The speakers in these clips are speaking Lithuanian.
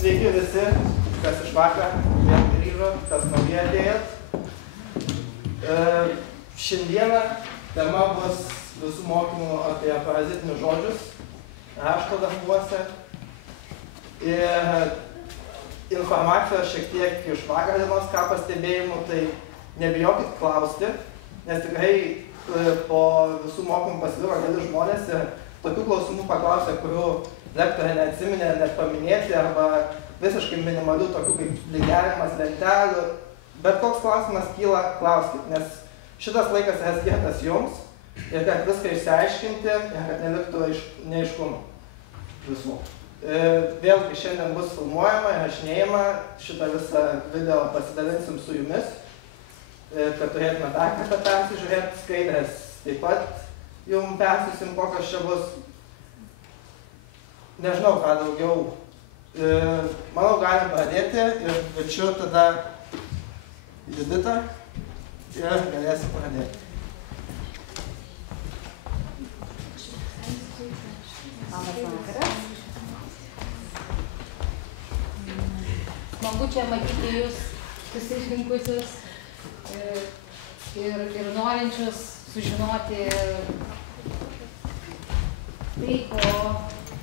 Sveiki visi, kas iš vakar vėl grįžo, kas naujai atėjot. Šiandieną tema bus visų mokymų apie parazitinius žodžius rašto darbuose. Ir informacijos šiek tiek iš vakar dienos, ką pastebėjimų, tai nebijokit klausti, nes tikrai po visų mokymų pasivyro keli žmonės ir tokių klausimų paklausė, kurių lektorė neatsiminė net paminėti, arba visiškai minimalių tokių kaip lygerimas lentelių. Bet koks klausimas kyla, klauskit, nes šitas laikas yra skirtas jums ir kad viską išsiaiškinti ir kad neliktų neaiškumų visų. Vėlgi šiandien bus filmuojama, įrašinėjama, šitą visą video pasidalinsim su jumis, kad turėtume dar kartą persižiūrėti, skaidrės taip pat jums persiusim, kokios čia bus. Nežinau, ką daugiau. Manau, galim pradėti ir kviečiu tada Juditą ir galėsim pradėti. Labas vakaras. Smagu čia matyti jūs susirinkusius ir norinčius sužinoti tai,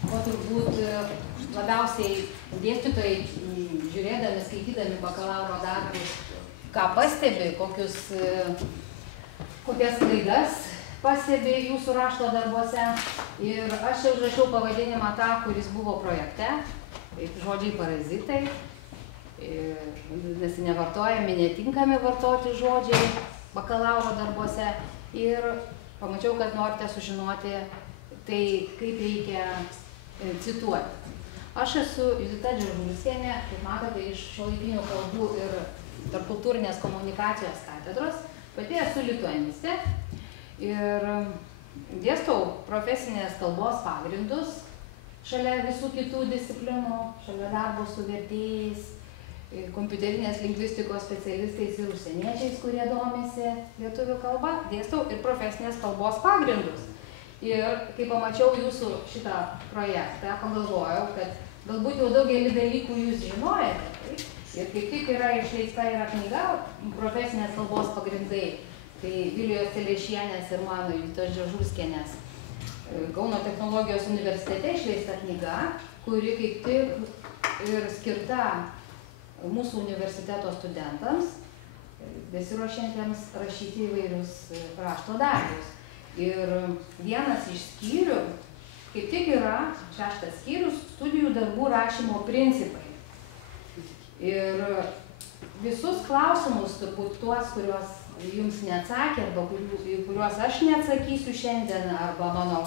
ko turbūt labiausiai dėstytojai, žiūrėdami, skaitydami bakalauro darbus, ką pastebi, kokias klaidas pastebi jūsų rašto darbuose. Ir aš čia užrašiau pavadinimą tą, kuris buvo projekte, žodžiai parazitai, nes nevartojami, netinkami vartoti žodžiai bakalauro darbuose. Ir pamačiau, kad norite sužinoti tai, kaip reikia cituoti. Aš esu Judita Džeržulskienė, kaip matote, iš šiuolaikinių kalbų ir tarpkultūrinės komunikacijos katedros. Pati esu lituanistė ir dėstau profesinės kalbos pagrindus šalia visų kitų disciplinų, šalia darbo su vertėjais, kompiuterinės lingvistikos specialistais ir užsieniečiais, kurie domisi lietuvių kalba. Dėstau ir profesinės kalbos pagrindus. Ir kai pamačiau jūsų šitą projektą, pagalvojau, kad galbūt jau daugelį dalykų jūs žinojate. Taip? Ir kaip tik yra išleista knyga profesinės kalbos pagrindai. Tai Vilijos Telešienės ir mano Juditos Džeržulskienės Kauno technologijos universitete išleista knyga, kuri kaip tik ir skirta mūsų universiteto studentams, besiruošiantiems rašyti įvairius rašto darbus. Ir vienas iš skyrių, kaip tik yra 6. skyrius, studijų darbų rašymo principai. Ir visus klausimus, turbūt tuos, kuriuos jums neatsakė, arba kuriuos aš neatsakysiu šiandien, arba mano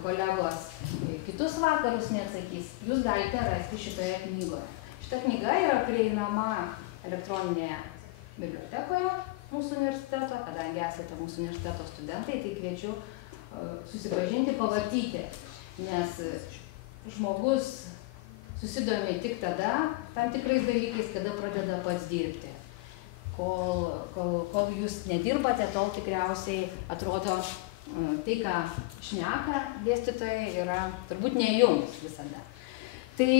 kolegos kitus vakarus neatsakys, jūs galite rasti šitoje knygoje. Šita knyga yra prieinama elektroninėje bibliotekoje mūsų universiteto, kadangi esate mūsų universiteto studentai, tai kviečiu susipažinti, pavartyti, nes žmogus susidomi tik tada tam tikrais dalykais, kada pradeda pats dirbti. Kol jūs nedirbate, tol tikriausiai atrodo tai, ką šneka dėstytojai, yra turbūt ne jums visada. Tai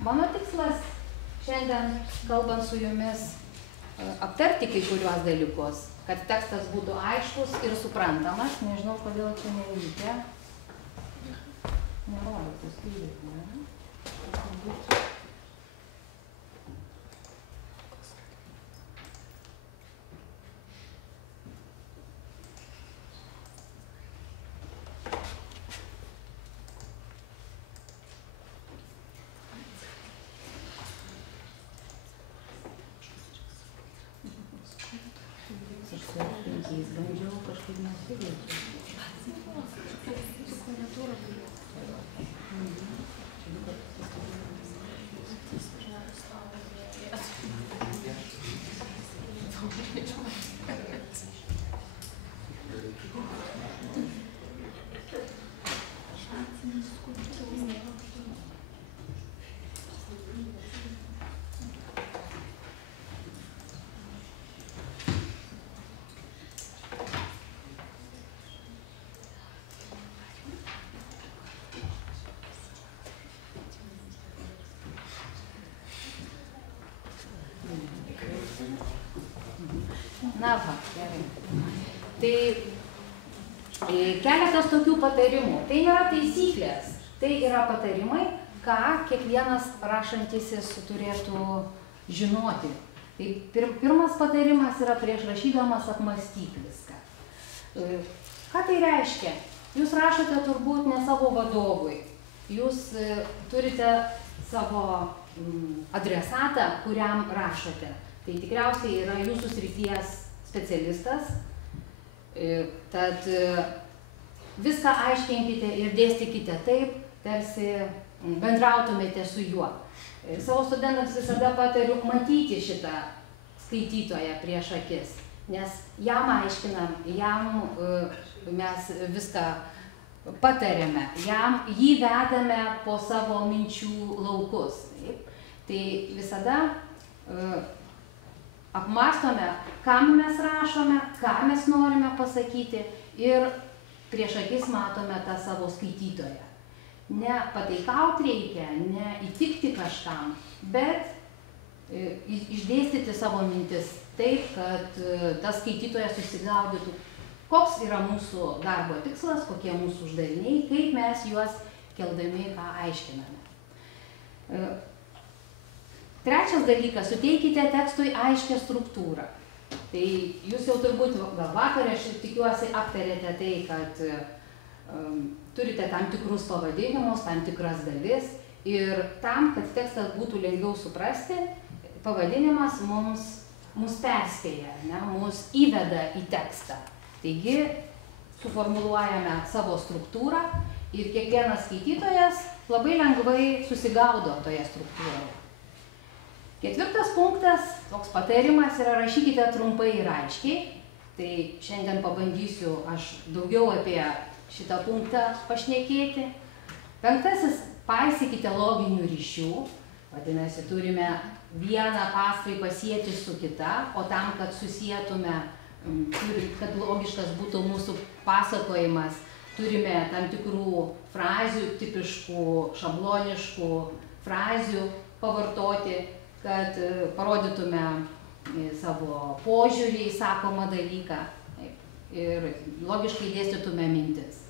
mano tikslas šiandien, kalbant su jumis, aptarti kai kuriuos dalykus, kad tekstas būtų aiškus ir suprantamas. Nežinau, kodėl čia nereikia. Nerodo, paskaidyti, ne? Bandžiau kažkaip nesuveikti. Na va, gerai. Tai keletas tokių patarimų. Tai nėra taisyklės, tai yra patarimai, ką kiekvienas rašantysis turėtų žinoti. Tai pirmas patarimas yra prieš rašydamas apmąstyk viską. Ką tai reiškia? Jūs rašote turbūt ne savo vadovui. Jūs turite savo adresatą, kuriam rašote. Tai tikriausiai yra jūsų srities specialistas. Tad viską aiškinkite ir dėstykite taip, tarsi bendrautumėte su juo. Savo studentams visada patariu matyti šitą skaitytoją prieš akis, nes jam aiškinam, jam mes viską patariame, jį vedame po savo minčių laukus. Taip. Tai visada apmąstome, kam mes rašome, ką mes norime pasakyti ir prieš akis matome tą savo skaitytoją. Ne pataikauti reikia, ne įtikti kažkam, bet išdėstyti savo mintis taip, kad tas skaitytojas susigaudytų, koks yra mūsų darbo tikslas, kokie mūsų uždaviniai, kaip mes juos keldami ką aiškiname. Trečias dalykas, suteikite tekstui aiškią struktūrą. Tai jūs jau turbūt vakar, aš tikiuosi, aptarėte tai, kad turite tam tikrus pavadinimus, tam tikras dalis ir tam, kad tekstas būtų lengviau suprasti, pavadinimas mus perspėja, mus įveda į tekstą. Taigi, suformuluojame savo struktūrą ir kiekvienas skaitytojas labai lengvai susigaudo toje struktūroje. Ketvirtas punktas, toks patarimas yra rašykite trumpai ir aiškiai. Tai šiandien pabandysiu aš daugiau apie šitą punktą pašnekėti. Penktasis, paisykite loginių ryšių. Vadinasi, turime vieną pastraipą sieti su kita, o tam, kad susietume, kad logiškas būtų mūsų pasakojimas, turime tam tikrų frazių, tipiškų, šabloniškų frazių pavartoti, kad parodytume savo požiūrį į sakomą dalyką ir logiškai dėstytume mintis.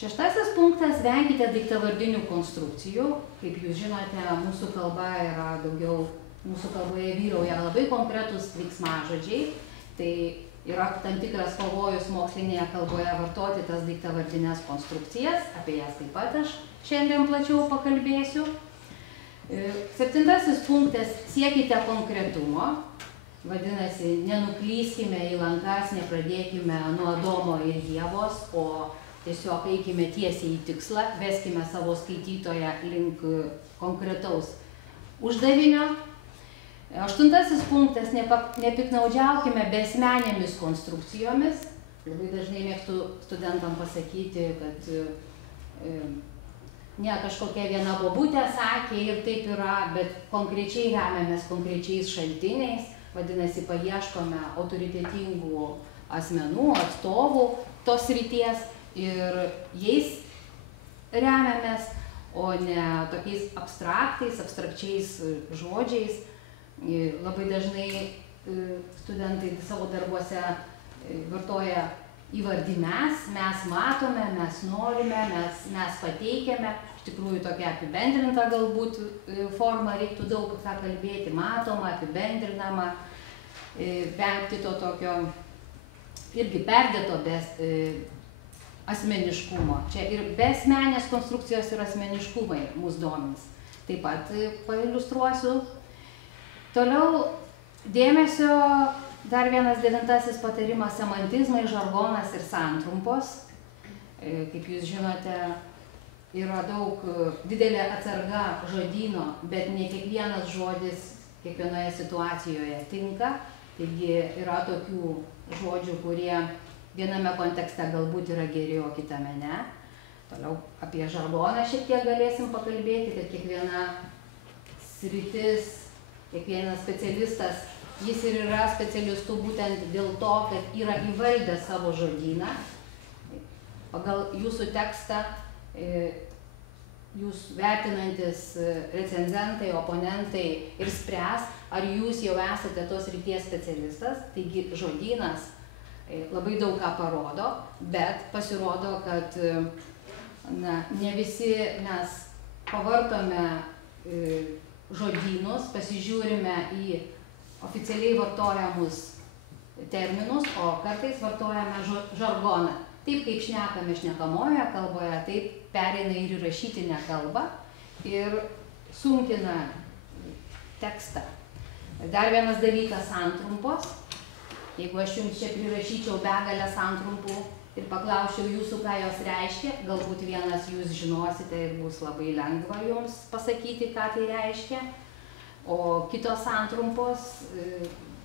Šeštasis punktas, venkite daiktavardinių konstrukcijų. Kaip jūs žinote, mūsų kalboje vyrauja labai konkretus veiksmažodžiai. Tai yra tam tikras pavojus mokslinėje kalboje vartoti tas daiktavardinės konstrukcijas. Apie jas taip pat aš šiandien plačiau pakalbėsiu. Septintasis punktas, siekite konkretumo. Vadinasi, nenuklyskime į lankas, nepradėkime nuo Adomo ir Ievos, o tiesiog eikime tiesiai į tikslą, veskime savo skaitytoją link konkretaus uždavinio. Aštuntasis punktas, nepiknaudžiaukime beasmenėmis konstrukcijomis. Labai dažnai mėgstu studentam pasakyti, kad ne kažkokia viena bobutė sakė ir taip yra, bet konkrečiai remiamės konkrečiais šaltiniais. Vadinasi, paieškome autoritetingų asmenų, atstovų tos srities ir jais remiamės, o ne tokiais abstrakčiais žodžiais. Labai dažnai studentai savo darbuose vartoja įvardį mes matome, mes norime, mes pateikiame. Iš tikrųjų, tokia apibendrinta galbūt forma, reiktų daug ką kalbėti, matoma, apibendrinama, vengti to tokio irgi perdėto asmeniškumo. Čia ir beasmenės konstrukcijos ir asmeniškumai mus domins. Taip pat pailiustruosiu. Toliau dėmesio, dar vienas devintasis patarimas, semantizmai, žargonas ir santrumpos. Kaip jūs žinote, yra didelė atsarga žodyno, bet ne kiekvienas žodis kiekvienoje situacijoje tinka. Taigi yra tokių žodžių, kurie viename kontekste galbūt yra geri, o kitame ne. Toliau apie žargoną šiek tiek galėsim pakalbėti, kad kiekviena sritis, kiekvienas specialistas, jis ir yra specialistų būtent dėl to, kad yra įvaldęs savo žodyną. Pagal jūsų tekstą jūs vertinantis recenzentai, oponentai ir spręs, ar jūs jau esate tos srities specialistas. Taigi žodynas labai daug ką parodo, bet pasirodo, kad ne visi mes pavartome žodynus, pasižiūrime į oficialiai vartojamus terminus, o kartais vartojame žargoną. Taip kaip šnekame šnekamojoje kalboje, taip pereina ir į rašytinę kalbą ir sunkina tekstą. Dar vienas dalykas - santrumpos. Jeigu aš jums čia prirašyčiau begalę santrumpų ir paklausčiau jūsų, ką jos reiškia, galbūt vienas jūs žinosite ir bus labai lengva jums pasakyti, ką tai reiškia, o kitos santrumpos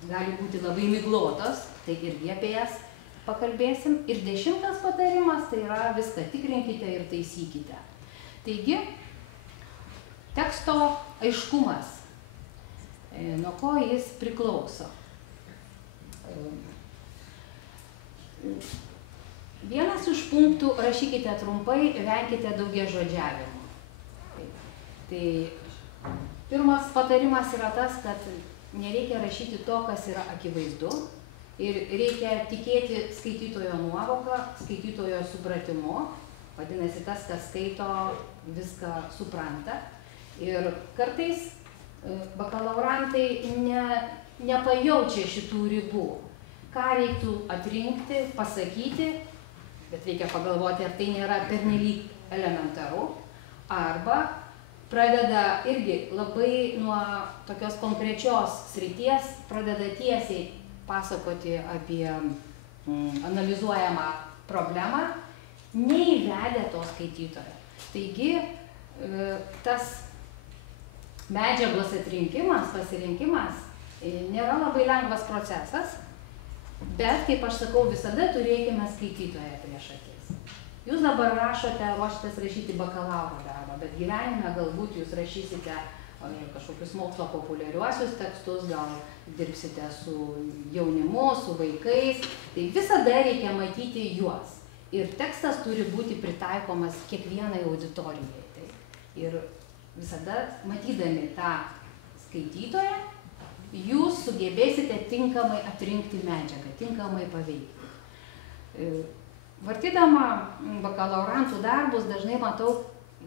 gali būti labai miglotos, tai irgi apie jas pakalbėsim. Ir 10. patarimas, tai yra viską tikrinkite ir taisykite. Taigi, teksto aiškumas, nuo ko jis priklauso. Vienas iš punktų - rašykite trumpai, venkite daugiažodžiavimo. Tai pirmas patarimas yra tas, kad nereikia rašyti to, kas yra akivaizdu, ir reikia tikėti skaitytojo nuovoką, skaitytojo supratimu. Vadinasi, tas, kas skaito, viską supranta. Ir kartais bakalaurantai nepajaučia šitų ribų. Ką reiktų atrinkti, pasakyti, bet reikia pagalvoti, ar tai nėra pernelyg elementaru, arba pradeda irgi labai nuo tokios konkrečios srities, pradeda tiesiai pasakoti apie analizuojamą problemą, neįvedę to skaitytojo. Taigi, tas medžiagos atrinkimas, pasirinkimas nėra labai lengvas procesas, bet, kaip aš sakau, visada turėkime skaitytoją prieš akis. Jūs dabar ruošitės rašyti bakalauro darbą, bet gyvenime galbūt jūs rašysite kažkokius mokslo populiariuosius tekstus, gal dirbsite su jaunimu, su vaikais. Tai visada reikia matyti juos. Ir tekstas turi būti pritaikomas kiekvienai auditorijai. Ir visada matydami tą skaitytoją, jūs sugebėsite tinkamai atrinkti medžiagą, tinkamai paveikti. Vartydama bakalaurantų darbus dažnai matau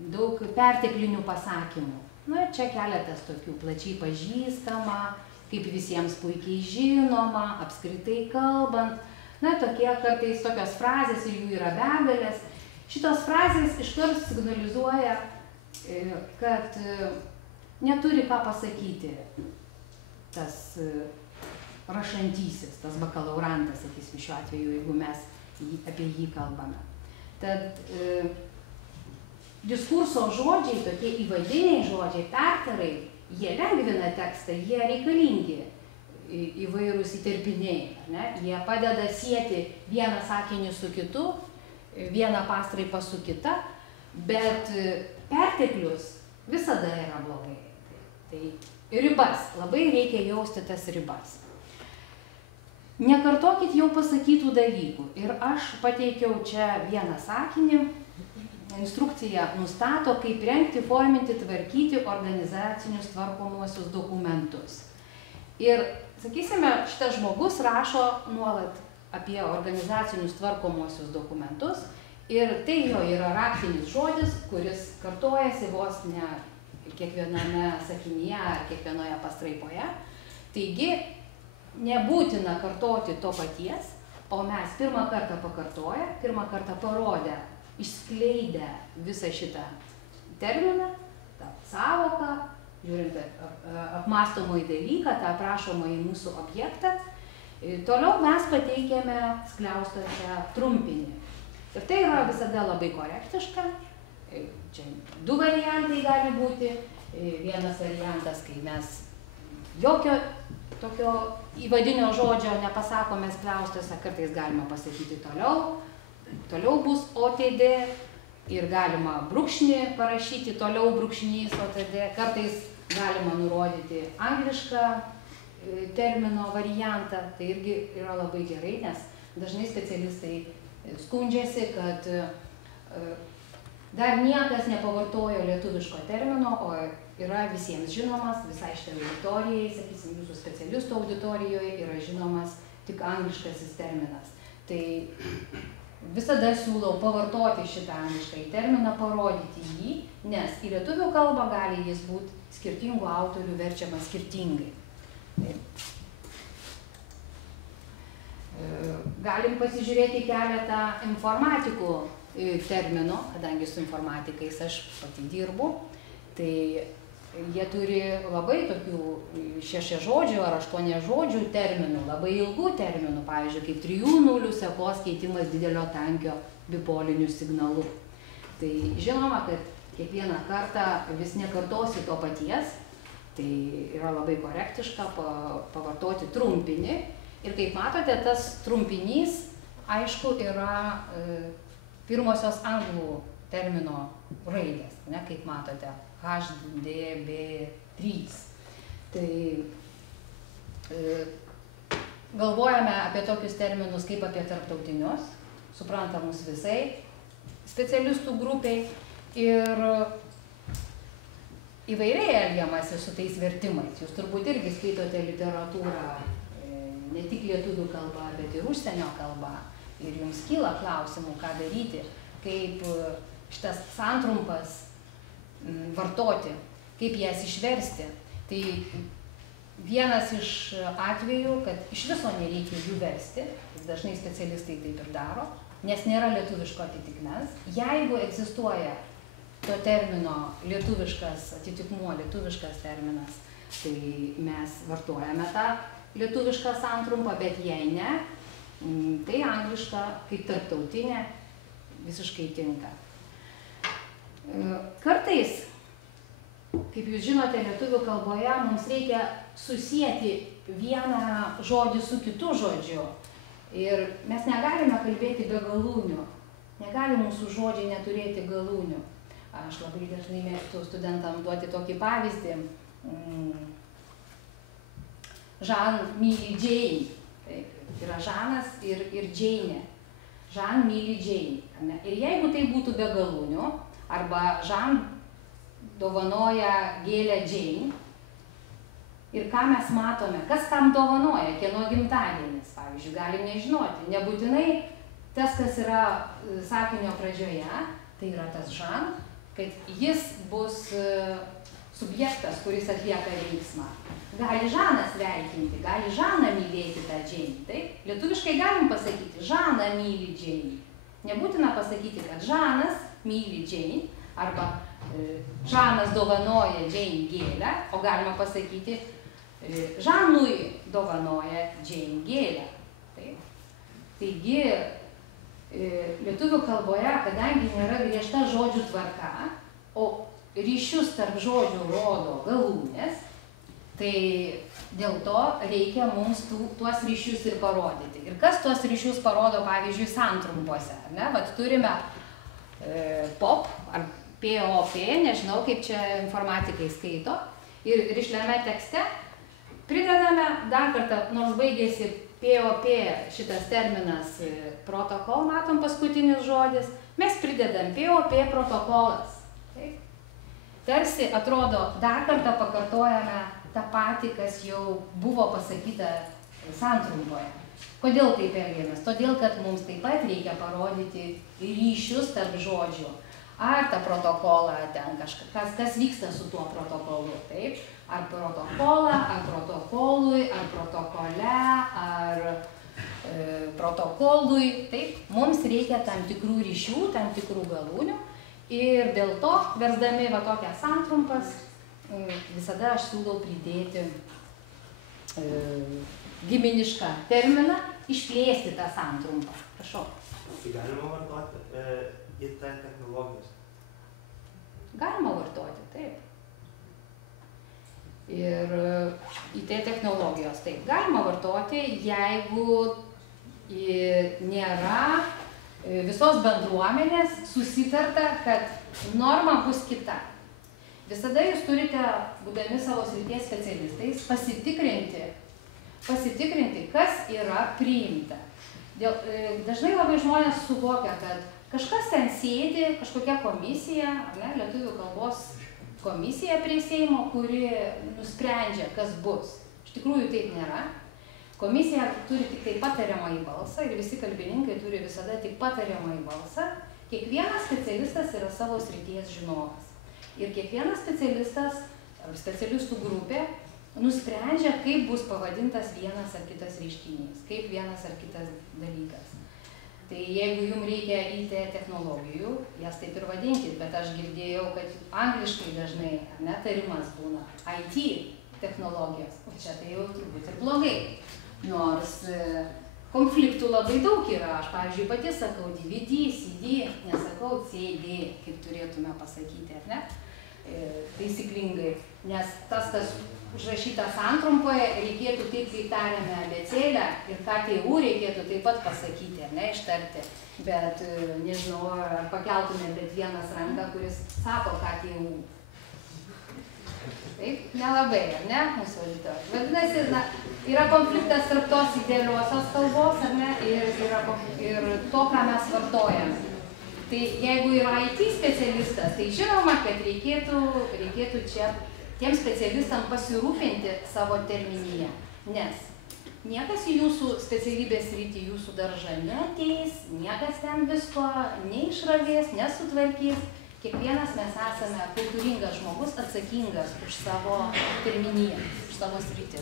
daug perteklinių pasakymų. Na, čia keletas tokių: plačiai pažįstama, kaip visiems puikiai žinoma, apskritai kalbant. Na, tokie kartais tokios frazės, ir jų yra begalės. Šitos frazės iškart signalizuoja, kad neturi ką pasakyti tas rašantysis, tas bakalaurantas, sakysim, šiuo atveju, jeigu mes apie jį kalbame. Tad diskurso žodžiai, tokie įvadiniai žodžiai, pertarai, jie lengvina tekstą, jie reikalingi įvairūs įterpiniai. Jie padeda sieti vieną sakinį su kitu, vieną pastraipą su kita, bet perteklius visada yra blogai. Tai ribas, labai reikia jausti tas ribas. Nekartokit jau pasakytų dalykų. Ir aš pateikiau čia vieną sakinį. Instrukcija nustato, kaip rengti, forminti, tvarkyti organizacinius tvarkomuosius dokumentus. Ir, sakysime, šitas žmogus rašo nuolat apie organizacinius tvarkomuosius dokumentus ir tai jo yra raktinis žodis, kuris kartojasi vos ne kiekviename sakinyje ar kiekvienoje pastraipoje. Taigi, nebūtina kartoti to paties, o mes pirmą kartą pakartoję, pirmą kartą parodę, išskleidę visą šitą terminą, tą sąvoką, žiūrint apmąstomąjį dalyką, tą aprašomąjį mūsų objektą, toliau mes pateikėme skliaustuose trumpinį. Ir tai yra visada labai korektiška. Čia du variantai gali būti. Vienas variantas, kai mes jokio tokio įvadinio žodžio nepasakome skliaustuose, kartais galima pasakyti toliau. Toliau bus OTD ir galima brūkšnį parašyti, toliau brūkšnys OTD. Kartais galima nurodyti anglišką termino variantą. Tai irgi yra labai gerai, nes dažnai specialistai skundžiasi, kad Dar niekas nepavartojo lietuviško termino, o yra visiems žinomas, visai šitai auditorijai, sakysim, jūsų specialistų auditorijoje yra žinomas tik angliškasis terminas. Tai visada siūlau pavartoti šitą angliškąjį terminą, parodyti jį, nes į lietuvių kalbą gali jis būti skirtingų autorių verčiamas skirtingai. Galim pasižiūrėti keletą informatikų terminų, kadangi su informatikais aš pati dirbu, tai jie turi labai tokių 6 žodžių ar 8 žodžių terminų, labai ilgų terminų, pavyzdžiui, kaip 3 nulių sekos keitimas didelio tankio bipoliniu signalu. Tai žinoma, kad kiekvieną kartą vis nekartosi to paties, tai yra labai korektiška pavartoti trumpinį. Ir kaip matote, tas trumpinys, aišku, yra pirmosios anglų termino raidės, ne, kaip matote, HDB3. Tai galvojame apie tokius terminus kaip apie tarptautinius, suprantamus visai specialistų grupiai ir įvairiai elgiamasi su tais vertimais. Jūs turbūt irgi skaitote literatūrą ne tik lietuvių kalba, bet ir užsienio kalba. Ir jums kyla klausimų, ką daryti, kaip šitas santrumpas vartoti, kaip jas išversti. Tai vienas iš atvejų, kad iš viso nereikia jų versti, dažnai specialistai taip ir daro, nes nėra lietuviško atitikmens. Jeigu egzistuoja to termino lietuviškas atitikmuo, lietuviškas terminas, tai mes vartojame tą lietuvišką santrumpą, bet jei ne, tai angliška kaip tarptautinė visiškai tinka. Kartais, kaip jūs žinote, lietuvių kalboje mums reikia susieti vieną žodį su kitu žodžiu. Ir mes negalime kalbėti be galūnių. Negali mūsų žodžiai neturėti galūnių. Aš labai dažnai mėgstu studentam duoti tokį pavyzdį. Žan myli Džein. Tai yra Žanas ir Džeinė. Žan myli Džein. Ir jeigu tai būtų be galūnių, arba Žan dovanoja gėlę Džein, ir ką mes matome, kas kam dovanoja, kieno gimtadienis, pavyzdžiui, galim nežinoti. Nebūtinai tas, kas yra sakinio pradžioje, tai yra tas Žan, kad jis bus subjektas, kuris atlieka veiksmą. Gali Žanas sveikinti, gali Žaną mylėti tą Džeinį. Taip? Lietuviškai galim pasakyti, Žaną myli Džeinį. Nebūtina pasakyti, kad Žanas myli Džeinį, arba Žanas dovanoja Džeinį gėlę, o galima pasakyti, Žanui dovanoja Džeinį gėlę. Taip? Taigi, lietuvių kalboje, kadangi nėra griežta žodžių tvarka, o ryšius tarp žodžių rodo galūnės, tai dėl to reikia mums tuos ryšius ir parodyti. Ir kas tuos ryšius parodo, pavyzdžiui, santrumpuose. Vat turime POP ar POP, nežinau, kaip čia informatikai skaito. Ir rišliame tekste pridedame dar kartą, nors baigėsi POP šitas terminas protokol, matom paskutinis žodis, mes pridedam POP protokolas. Taip? Tarsi atrodo, dar kartą pakartojame tą patį, kas jau buvo pasakyta santrumpoje. Kodėl taip elgiamės? Todėl, kad mums taip pat reikia parodyti ryšius tarp žodžių. Ar tą protokolą ten kažkas, kas vyksta su tuo protokolu, taip? Ar protokolą, ar protokolui, ar protokole, ar protokolui, taip? Mums reikia tam tikrų ryšių, tam tikrų galūnių. Ir dėl to, versdami va tokias santrumpas, visada aš siūlau pridėti giminišką terminą, išplėsti tą santrumpą. Prašau. Tai galima vartoti IT technologijos? Galima vartoti, taip. Ir IT technologijos, taip. Galima vartoti, jeigu nėra visos bendruomenės susitarta, kad norma bus kita. Visada jūs turite, būdami savo srities specialistais, pasitikrinti, kas yra priimta. Dažnai labai žmonės suvokia, kad kažkas ten sėdi, kažkokia komisija, ar ne, lietuvių kalbos komisija prie Seimo, kuri nusprendžia, kas bus. Iš tikrųjų taip nėra. Komisija turi tik tai patariamąjį balsą ir visi kalbininkai turi visada tik patariamąjį balsą. Kiekvienas specialistas yra savo srities žinovas. Ir kiekvienas specialistas ar specialistų grupė nusprendžia, kaip bus pavadintas vienas ar kitas reiškinys, kaip vienas ar kitas dalykas. Tai jeigu jums reikia IT technologijų, jas taip ir vadinkit, bet aš girdėjau, kad angliškai dažnai netarimas būna IT technologijos, o čia tai jau turbūt ir blogai. Nors konfliktų labai daug yra. Aš, pavyzdžiui, pati sakau DVD, CD, nesakau CD, kaip turėtume pasakyti, ar ne? Taisyklingai, nes tas, kas užrašytas santrumpoje, reikėtų taip, kaip tariame abėcėlę, ir KTU reikėtų taip pat pasakyti, ar ne, ištarti. Bet nežinau, ar pakeltume bet vienas ranką, kuris sako KTU. Taip, nelabai, ar ne, mūsų auditorijos. Vadinasi, yra konfliktas tarp tos idealiosios kalbos, ar ne, ir to, ką mes vartojame. Tai jeigu yra IT specialistas, tai žinoma, kad reikėtų čia tiem specialistam pasirūpinti savo terminiją, nes niekas į jūsų specialybės sritį, jūsų daržą neateis, niekas ten visko neišravės, nesutvarkys. Kiekvienas mes esame kultūringas žmogus, atsakingas už savo terminiją, už savo sritį.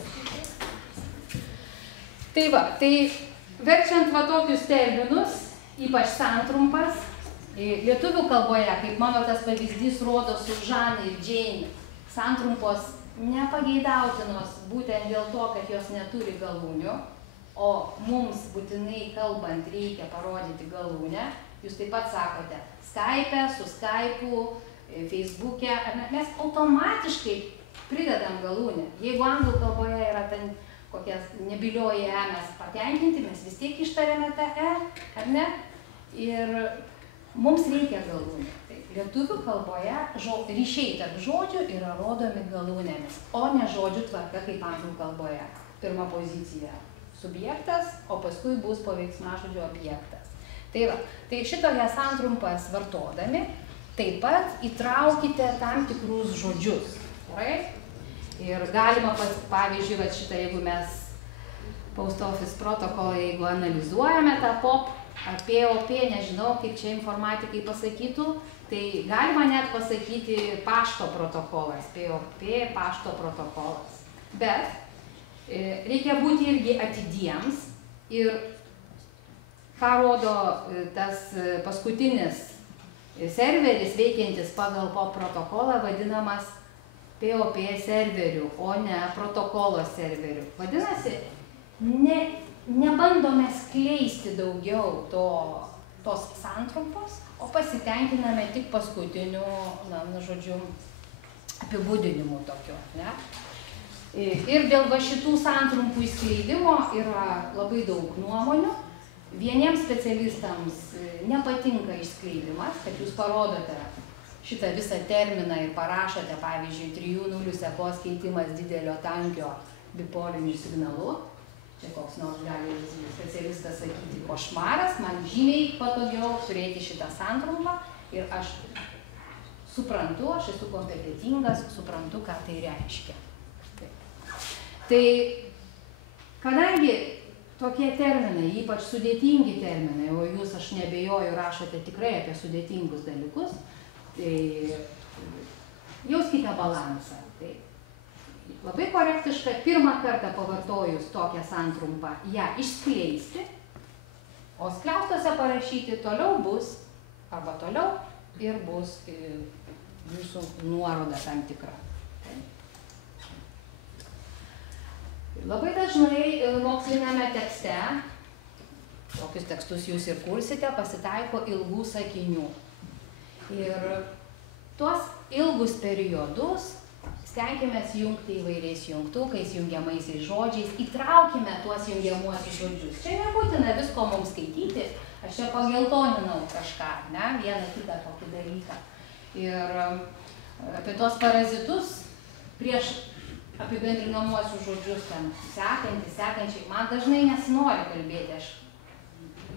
Tai va, tai verčiant va tokius terminus, ypač santrumpas, lietuvių kalboje, kaip mano tas pavyzdys rodo su Žan ir Jane, santrumpos nepageidautinos būtent dėl to, kad jos neturi galūnių, o mums būtinai kalbant reikia parodyti galūnę. Jūs taip pat sakote, Skype, su Skype'u, Facebook'e, mes automatiškai pridedam galūnę. Jeigu anglų kalboje yra ten kokia nebylioji E, mes patenkinti, mes vis tiek ištariame tą E, ar ne? Ir mums reikia galūnė. Lietuvių kalboje ryšiai tarp žodžių yra rodomi galūnėmis, o ne žodžių tvarka kaip anglų kalboje. Pirma pozicija subjektas, o paskui bus po veiksmažodžio objektas. Tai va, tai šitoje santrumpas vartodami, taip pat įtraukite tam tikrus žodžius. Gerai? Ir galima, pavyzdžiui, va šitą, jeigu mes Post Office protokolą, jeigu analizuojame tą POP, ar POP, nežinau, kaip čia informatikai pasakytų, tai galima net pasakyti pašto protokolas, POP, pašto protokolas. Bet reikia būti irgi atidiems ir ką rodo tas paskutinis serveris veikiantis pagal POP protokolą vadinamas POP serveriu, o ne protokolo serveriu. Vadinasi, nebandome skleisti daugiau tos santrumpos, o pasitenkiname tik paskutiniu, žodžiu, apibūdinimu tokiu, ne? Ir dėl va šitų santrumpų įskleidimo yra labai daug nuomonių. Vieniems specialistams nepatinka išskleidimas, kad jūs parodote šitą visą terminą ir parašote, pavyzdžiui, 3 nulių sekos keitimas didelio tankio bipoliniu signalu. Čia koks nors gali specialistas sakyti košmaras, man žymiai patogiau turėti šitą santrumpą ir aš suprantu, aš esu kompetentingas, suprantu, ką tai reiškia. Tai kadangi tokie terminai, ypač sudėtingi terminai, o jūs, aš neabejoju, rašote tikrai apie sudėtingus dalykus, tai jauskite balansą. Labai korektiška pirmą kartą pavartojus tokią santrumpą ją išskleisti, o skliaustuose parašyti toliau bus, arba toliau ir bus jūsų nuoroda tam tikra. Labai dažnai mokslinėme tekste, tokius tekstus jūs ir kursite, pasitaiko ilgų sakinių. Ir tuos ilgus periodus stenkimės jungti įvairiais jungtukais, jungiamaisiais žodžiais, įtraukime tuos jungiamuosius žodžius. Čia nebūtina visko mums skaityti, aš čia pageltoninau kažką, ne, vieną kitą tokį dalyką. Ir apie tuos parazitus prieš apibendrinamuosius žodžius, ten sekančiai, man dažnai nesinori kalbėti, aš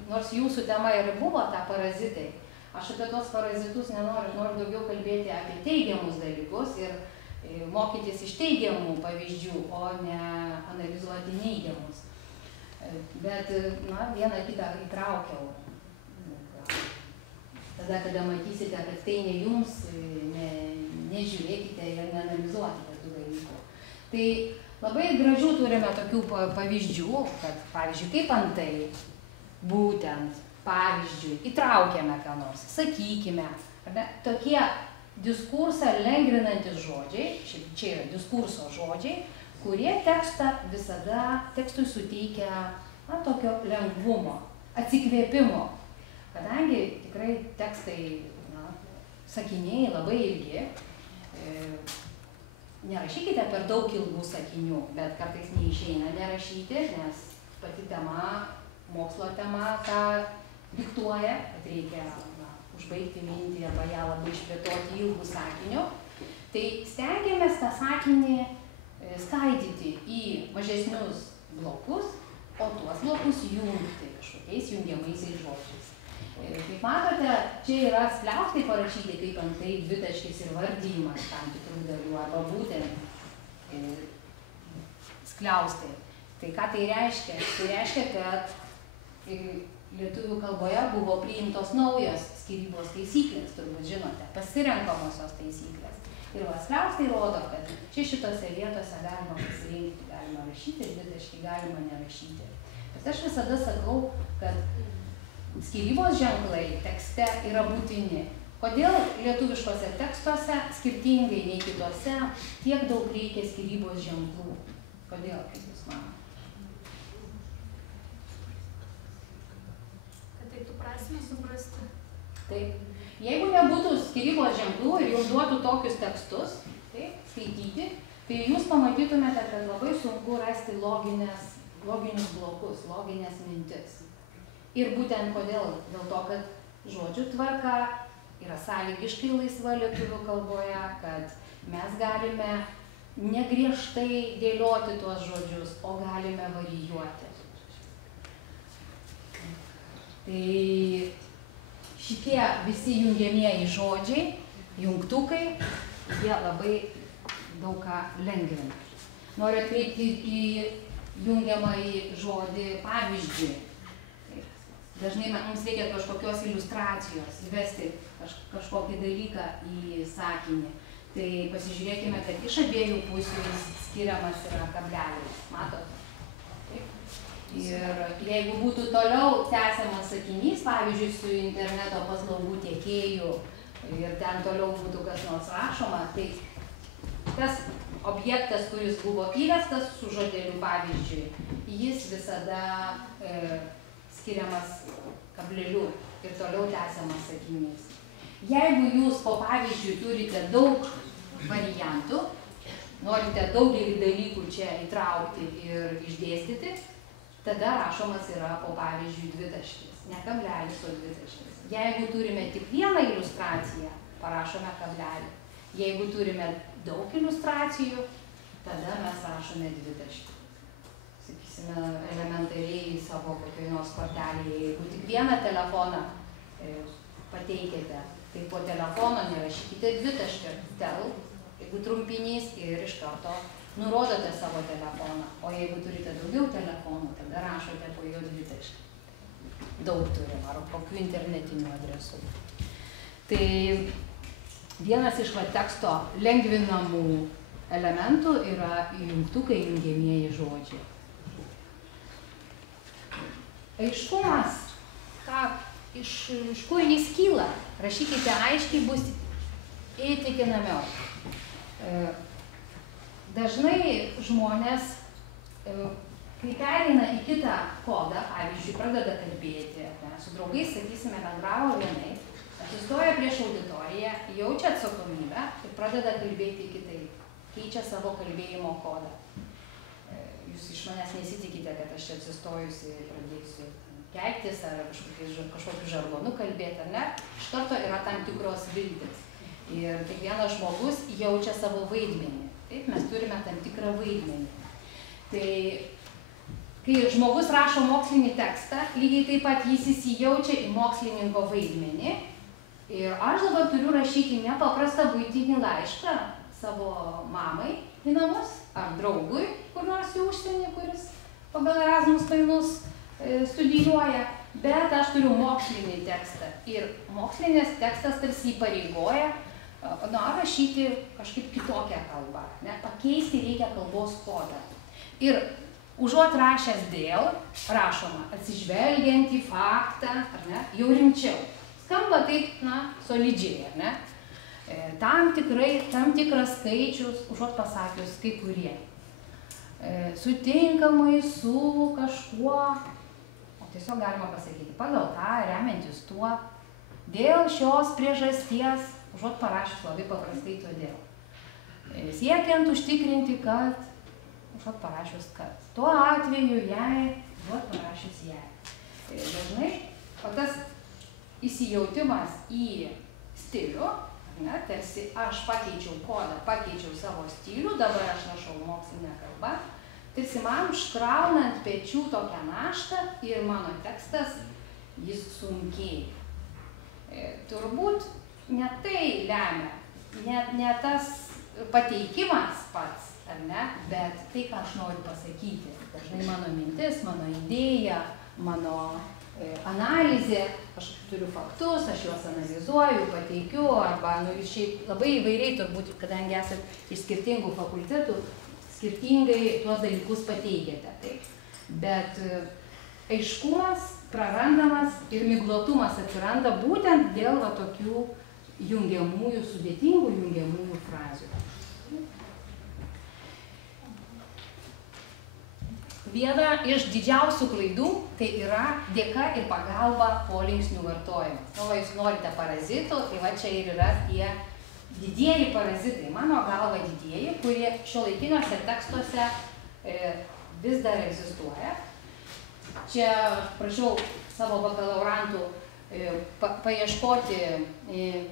nors jūsų tema ir buvo ta parazitai, aš apie tos parazitus nenoriu, noriu daugiau kalbėti apie teigiamus dalykus ir mokytis iš teigiamų pavyzdžių, o ne analizuoti neigiamus. Bet, na, vieną kitą įtraukiau. Tada, kada matysite, kad tai ne jums, nežiūrėkite ir neanalizuokite tų dalykų. Tai labai gražių turime tokių pavyzdžių, kad, pavyzdžiui, kaip antai, būtent, pavyzdžiui, įtraukiame ką nors, sakykime, tokie diskursą lengvinantis žodžiai, čia yra diskurso žodžiai, kurie tekstui suteikia tokio lengvumo, atsikvėpimo. Kadangi tikrai tekstai, sakiniai labai ilgi, nerašykite per daug ilgų sakinių, bet kartais neišeina nerašyti, nes pati tema, mokslo tema tą diktuoja, kad reikia užbaigti mintį arba ją labai išplėtoti ilgų sakinių. Tai stengiamės tą sakinį skaidyti į mažesnius blokus, o tuos blokus jungti kažkokiais jungiamaisiais žodžiais. Kaip matote, čia yra skliaustai parašyti, kaip antai dvitaškis ir vardymas tam tikrų dalių, arba būtent skliaustai. Tai ką tai reiškia? Tai reiškia, kad lietuvių kalboje buvo priimtos naujos skyrybos taisyklės, turbūt žinote, pasirenkamosios taisyklės. Ir skliaustai rodo, kad čia šitose vietose galima pasirinkti, galima rašyti, dvitaškį galima nerašyti. Bet aš visada sakau, kad skyrybos ženklai tekste yra būtini. Kodėl lietuviškose tekstuose, skirtingai nei kitose, tiek daug reikia skyrybos ženklų? Kodėl, kaip jūs manote? Kad tai tu prasmę suprasti. Taip. Jeigu nebūtų skyrybos ženklų ir jums duotų tokius tekstus, taip, skaityti, tai jūs pamatytumėte, kad labai sunku rasti loginius blokus, loginės mintis. Ir būtent kodėl? Dėl to, kad žodžių tvarka yra sąlygiškai laisva lietuvių kalboje, kad mes galime negriežtai dėlioti tuos žodžius, o galime varijuoti. Tai šitie visi jungiamieji žodžiai, jungtukai, jie labai daug ką lengvina. Noriu atkreipti į jungiamąjį žodį pavyzdžiui. Dažnai mums reikia kažkokios iliustracijos, įvesti kažkokį dalyką į sakinį. Tai pasižiūrėkime, kad iš abiejų pusių skiriamas yra kablelis. Matot? Taip. Ir jeigu būtų toliau tęsiamas sakinys, pavyzdžiui, su interneto paslaugų tiekėju ir ten toliau būtų kas nors rašoma, tai tas objektas, kuris buvo įvestas su žodeliu pavyzdžiui, jis visada skiriamas kableliu ir toliau tęsiamas sakinys. Jeigu jūs po pavyzdžiui turite daug variantų, norite daugelį dalykų čia įtraukti ir išdėstyti, tada rašomas yra po pavyzdžiui dvitaškis, ne kablelis, o dvitaškis. Jeigu turime tik vieną iliustraciją, parašome kablelį. Jeigu turime daug iliustracijų, tada mes rašome dvitaškį. Sakysime, elementariai savo kokioj nors kortelėje, jeigu tik vieną telefoną pateikėte, tai po telefono nerašykite dvitaškio tel, jeigu trumpinys ir iš karto nurodote savo telefoną, o jeigu turite daugiau telefonų, tada rašote po jo dvitaškį. Daug turim, ar kokių internetinių adresų. Tai vienas iš teksto lengvinamų elementų yra jungtukai, jungiamieji žodžiai. Aiškumas, iš kur jis kyla, rašykite aiškiai, bus įtikinamiau. Dažnai žmonės, kai pereina į kitą kodą, pavyzdžiui, pradeda kalbėti, su draugais, sakysime, bendravo vienai, atsistoja prieš auditoriją, jaučia atsakomybę ir pradeda kalbėti kitaip, keičia savo kalbėjimo kodą. Jūs iš manęs nesitikite, kad aš čia atsistojusi ir pradėsiu keiktis ar kažkokiu žargonu kalbėti, ar ne? Iš karto yra tam tikros viltis. Ir kiekvienas žmogus jaučia savo vaidmenį. Taip, mes turime tam tikrą vaidmenį. Tai kai žmogus rašo mokslinį tekstą, lygiai taip pat jis įsijaučia į mokslininko vaidmenį. Ir aš dabar turiu rašyti nepaprastą buitinį laišką savo mamai į namus, ar draugui, kur nors į užsienį, kuris pagal Erasmus mainus studijuoja, bet aš turiu mokslinį tekstą. Ir mokslinis tekstas tarsi įpareigoja rašyti kažkaip kitokią kalbą. Pakeisti reikia kalbos kodą. Ir užuot rašęs dėl, rašoma atsižvelgiant į faktą, jau rimčiau. Skamba taip, solidžiai, ar ne? Tam tikras skaičius, užuot pasakius kai kurie. Sutinkamai su kažkuo, o tiesiog galima pasakyti, pagal tą, remiantis tuo, dėl šios priežasties, užuot parašius labai paprastai todėl. Siekiant užtikrinti, kad, užuot parašius kad. Tuo atveju jai, užuot parašius jai. Dažnai, o tas įsijautimas į stilių, tarsi aš pakeičiau kodą, pakeičiau savo stilių, dabar aš rašau mokslinę kalbą, tarsi man užkraunant pečių tokią naštą ir mano tekstas, jis sunkėja. Turbūt ne tai lemia, ne tas pateikimas pats, ar ne, bet tai, ką aš noriu pasakyti. Dažnai mano mintis, mano idėja, mano analizė, aš turiu faktus, aš juos analizuoju, pateikiu, arba šiaip labai įvairiai turbūt, kadangi esat iš skirtingų fakultetų, skirtingai tuos dalykus pateikiate. Taip? Bet aiškumas prarandamas ir miglotumas atsiranda būtent dėl tokių jungiamųjų, sudėtingų jungiamųjų frazių. Viena iš didžiausių klaidų tai yra dėka ir pagalba polinksnių vartojimas. O jūs norite parazitų, tai va čia ir yra tie didieji parazitai, mano galva didieji, kurie šiuolaikiniuose tekstuose vis dar egzistuoja. Čia prašiau savo bakalaurantų paieškoti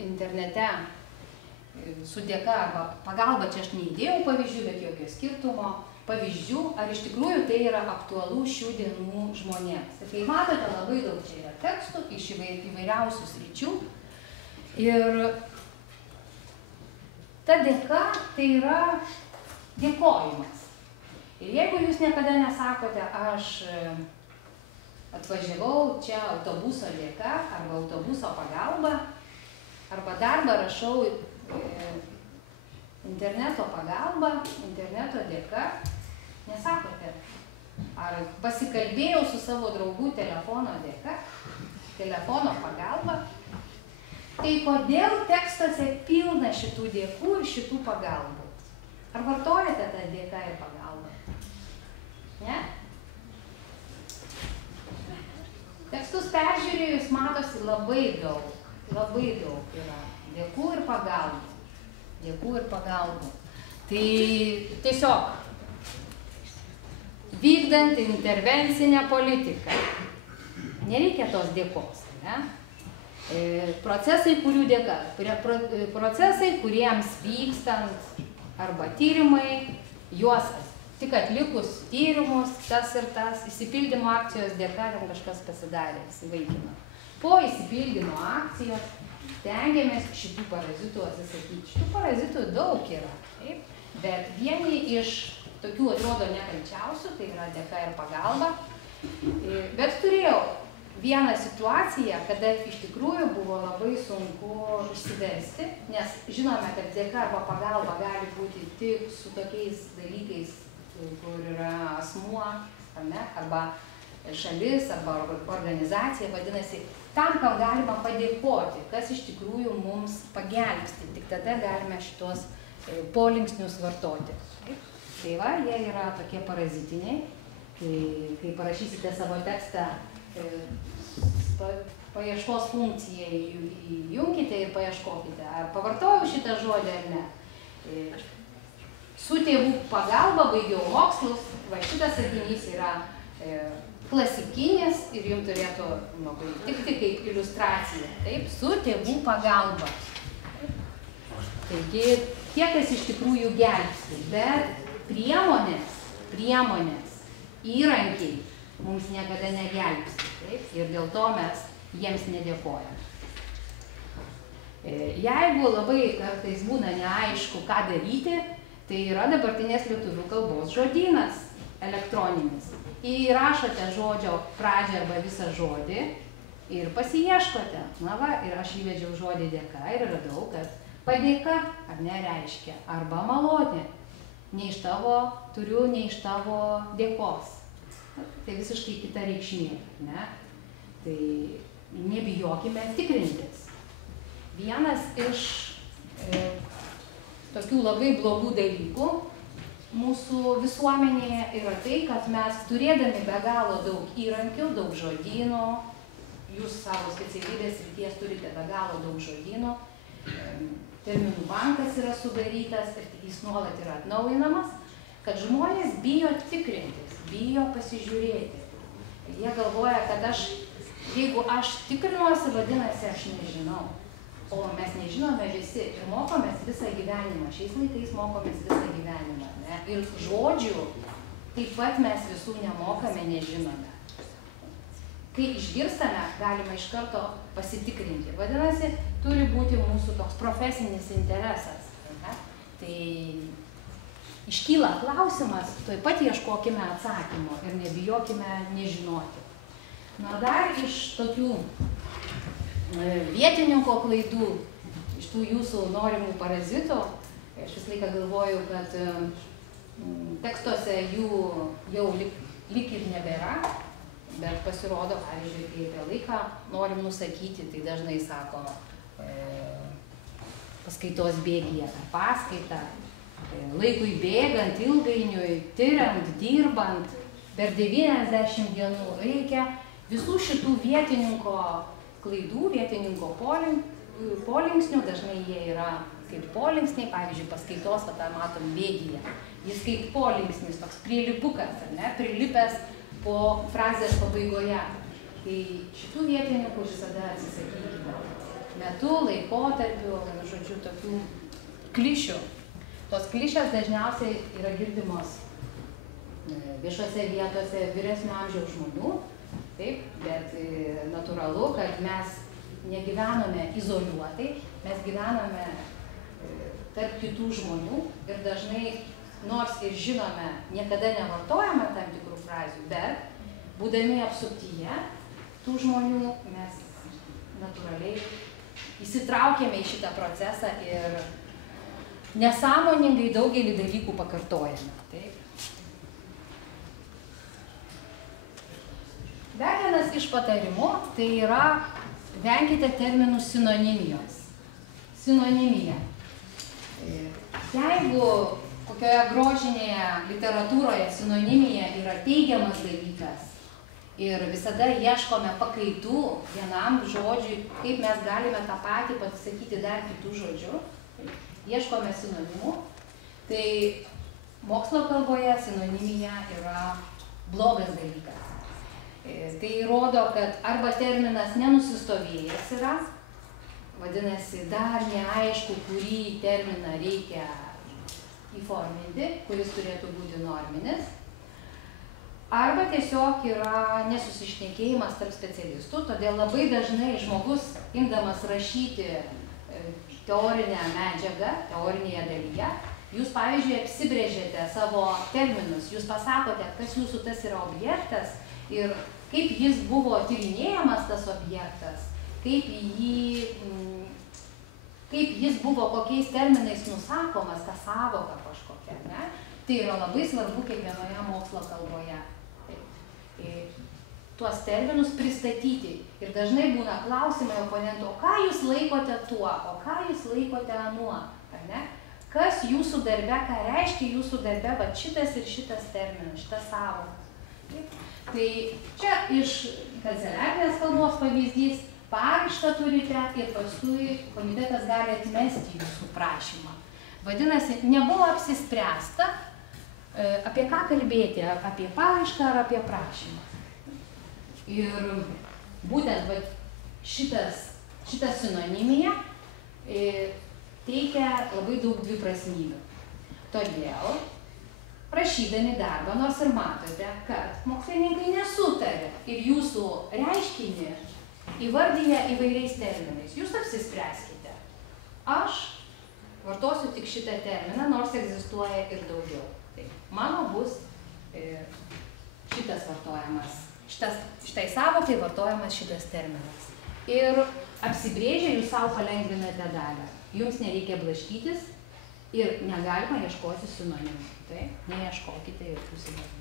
internete su dėka arba pagalba, čia aš neįdėjau pavyzdžių, bet jokio skirtumo. Pavyzdžių, ar iš tikrųjų tai yra aktualu šių dienų žmonėms. Tai kaip matote, labai daug čia yra tekstų iš įvairiausių sričių. Ir ta dėka tai yra dėkojimas. Ir jeigu jūs niekada nesakote, aš atvažiavau čia autobuso dėka arba autobuso pagalba, arba darbą rašau interneto pagalba, interneto dėka, nesakote, ar pasikalbėjau su savo draugų telefono dėka, telefono pagalba, tai kodėl tekstuose pilna šitų dėkų ir šitų pagalbų? Ar vartojate tą dėką ir pagalbą? Ne? Tekstus peržiūrėjus matosi labai daug yra dėkų ir pagalbų. Dėkų ir pagalbų. Tai tiesiog vykdant intervencinę politiką. Nereikia tos dėkos. Ne? Procesai, kurių dėka. Procesai, kuriems vykstant arba tyrimai, juos tik atlikus tyrimus, tas ir tas, įsipildymo akcijos dėka ten kažkas pasidarė, įsivaikino. Po įsipildymo akcijos stengiamės šitų parazitų atsisakyti. Šitų parazitų daug yra, taip? Bet vieni iš tokių atrodo nekalčiausių, tai yra dėka ir pagalba. Bet turėjau vieną situaciją, kada iš tikrųjų buvo labai sunku išsiversti, nes žinome, kad dėka arba pagalba gali būti tik su tokiais dalykais, kur yra asmuo, arba šalis, arba organizacija, vadinasi, tam, kam galima padėkoti, kas iš tikrųjų mums pagelbsti, tik tada galime šitos polinksnius vartoti. Tai va, jie yra tokie parazitiniai, kai parašysite savo tekstą, paieškos funkciją įjunkite ir paieškokite, ar pavartojau šitą žodį ar ne. Su tėvų pagalba baigiau mokslus, va šitas sakinys yra klasikinis ir jums turėtų labai tikti kaip iliustracija, taip, su tėvų pagalba. Taigi, kiek kas iš tikrųjų gelbsti, bet priemonės, įrankiai mums niekada negelbsti. Taip? Ir dėl to mes jiems nedėkojame. Jeigu labai kartais būna neaišku, ką daryti, tai yra dabartinės lietuvių kalbos žodynas elektroninis. Įrašote žodžio pradžią arba visą žodį ir pasiieškote. Na va, ir aš įvedžiau žodį dėka ir radau, kad padėka ar nereiškia, arba malonė. Ne iš tavo turiu, ne iš tavo dėkos. Tai visiškai kita reikšmė, ne? Tai nebijokime tikrintis. Vienas iš tokių labai blogų dalykų mūsų visuomenėje yra tai, kad mes turėdami be galo daug įrankių, daug žodynų, jūs savo specialybės srities turite be galo daug žodynų, terminų bankas yra sudarytas ir jis nuolat yra atnaujinamas, kad žmonės bijo tikrintis, bijo pasižiūrėti. Jie galvoja, kad jeigu aš tikrinuosi, vadinasi, aš nežinau. O mes nežinome visi ir mokomės visą gyvenimą. Šiais laikais mokomės visą gyvenimą. Ne? Ir žodžių taip pat mes visų nemokame, nežinome. Kai išgirstame, galima iš karto pasitikrinti. Vadinasi, turi būti mūsų toks profesinis interesas. Ne? Tai iškyla klausimas, tuoj pat ieškokime atsakymo ir nebijokime nežinoti. Na, dar iš tokių vietininko klaidų, iš tų jūsų norimų parazitų, aš visą laiką galvoju, kad tekstuose jų jau lyg ir nebėra, bet pasirodo, pavyzdžiui, kai apie laiką norim nusakyti, tai dažnai sako paskaitos bėgyje per paskaitą, laikui bėgant, ilgainiui, tyriant, dirbant, per 90 dienų reikia visų šitų vietininko klaidų, vietininko polinksnių, dažnai jie yra kaip polinksniai, pavyzdžiui, paskaitos, tą matom bėgyje. Jis kaip polinksnis, toks prilipukas, ne, prilipęs po frazės pabaigoje. Tai šitų vietininkų visada atsisakykime. Metu, laikotarpiu, žodžiu, tokių klišių. Tos klišės dažniausiai yra girdimos viešose vietose vyresnio amžiaus žmonių. Taip, bet natūralu, kad mes negyvename izoliuotai, mes gyvename tarp kitų žmonių ir dažnai, nors ir žinome, niekada nevartojame tam tikrų frazių, bet būdami apsuptyje tų žmonių mes natūraliai įsitraukėme į šitą procesą ir nesąmoningai daugelį dalykų pakartojame. Taip. Dar vienas iš patarimų, tai yra venkite terminų sinonimijos. Sinonimija. Jeigu kokioje grožinėje literatūroje sinonimija yra teigiamas dalykas ir visada ieškome pakaitų vienam žodžiui, kaip mes galime tą patį pasakyti dar kitų žodžių, ieškome sinonimų, tai mokslo kalboje sinonimija yra blogas dalykas. Tai rodo, kad arba terminas nenusistovėjęs yra, vadinasi, dar neaišku, kurį terminą reikia įforminti, kuris turėtų būti norminis, arba tiesiog yra nesusišnekėjimas tarp specialistų, todėl labai dažnai žmogus, imdamas rašyti teorinę medžiagą, teorinėje dalyje, jūs, pavyzdžiui, apsibrėžėte savo terminus, jūs pasakote, kas jūsų tas yra objektas ir kaip jis buvo tyrinėjamas tas objektas, kaip jis buvo kokiais terminais nusakomas, ta sąvoka kažkokia, ne? Tai yra labai svarbu kiekvienoje mokslo kalboje. Tuos terminus pristatyti. Ir dažnai būna klausimai oponento, o ką jūs laikote tuo, o ką jūs laikote anuo, ar ne? Kas jūsų darbe, ką reiškia jūsų darbe, va šitas ir šitas terminas, šitas sąvoka. Tai čia iš kanceliarinės kalbos pavyzdys, paraišką turite ir paskui komitetas gali atmesti jūsų prašymą. Vadinasi, nebuvo apsispręsta, apie ką kalbėti, apie paraišką ar apie prašymą. Ir būtent šitą sinonimiją teikia labai daug dviprasmybių. Todėl prašydami darbą, nors ir matote, kad mokslininkai nesutarė ir jūsų reiškinį įvardyja įvairiais terminais. Jūs apsispręskite. Aš vartosiu tik šitą terminą, nors egzistuoja ir daugiau. Tai mano bus šitas vartojamas, šitai savokai vartojamas šitas terminas. Ir apsibrėžę jūs savo palengvinate dalią. Jums nereikia blaškytis ir negalima ieškoti sinonimų. Tai neieškokite jokių sinonimų.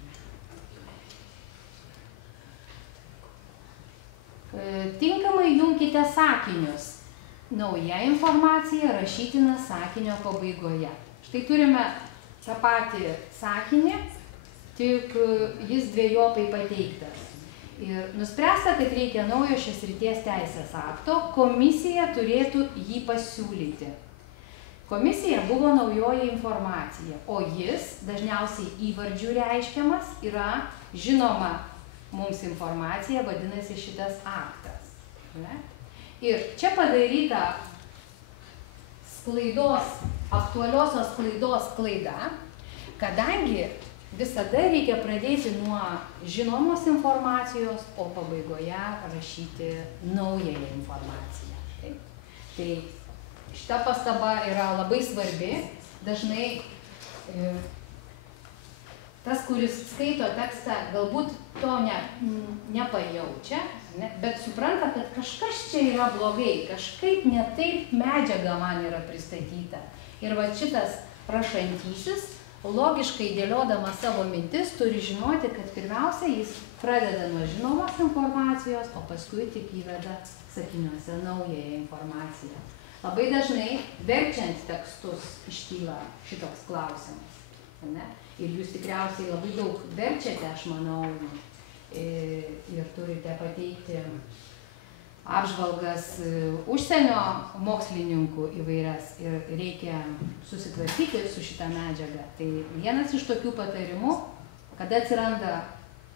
Tinkamai junkite sakinius. Nauja informacija rašytina sakinio pabaigoje. Štai turime tą patį sakinį, tik jis dvejopai pateiktas. Ir nuspręsta, kad reikia naujo šios srities teisės akto, komisija turėtų jį pasiūlyti. Komisija buvo naujoji informacija, o jis, dažniausiai įvardžių reiškiamas, yra žinoma mums informacija, vadinasi šitas aktas. Ne? Ir čia padaryta sklaidos, aktualiosios sklaidos klaida, kadangi visada reikia pradėti nuo žinomos informacijos, o pabaigoje rašyti naująją informaciją. Taip? Tai šita pastaba yra labai svarbi. Dažnai tas, kuris skaito tekstą, galbūt to nepajaučia, bet supranta, kad kažkas čia yra blogai, kažkaip ne taip medžiaga man yra pristatyta. Ir va šitas prašantysis, logiškai dėliodamas savo mintis, turi žinoti, kad pirmiausia jis pradeda nuo žinomos informacijos, o paskui tik įveda sakiniuose naująją informaciją. Labai dažnai verčiant tekstus iškyla šitoks klausimas. Ne? Ir jūs tikriausiai labai daug verčiate, aš manau, ir turite pateikti apžvalgas užsienio mokslininkų įvairias ir reikia susitvarkyti su šitą medžiagą. Tai vienas iš tokių patarimų, kada atsiranda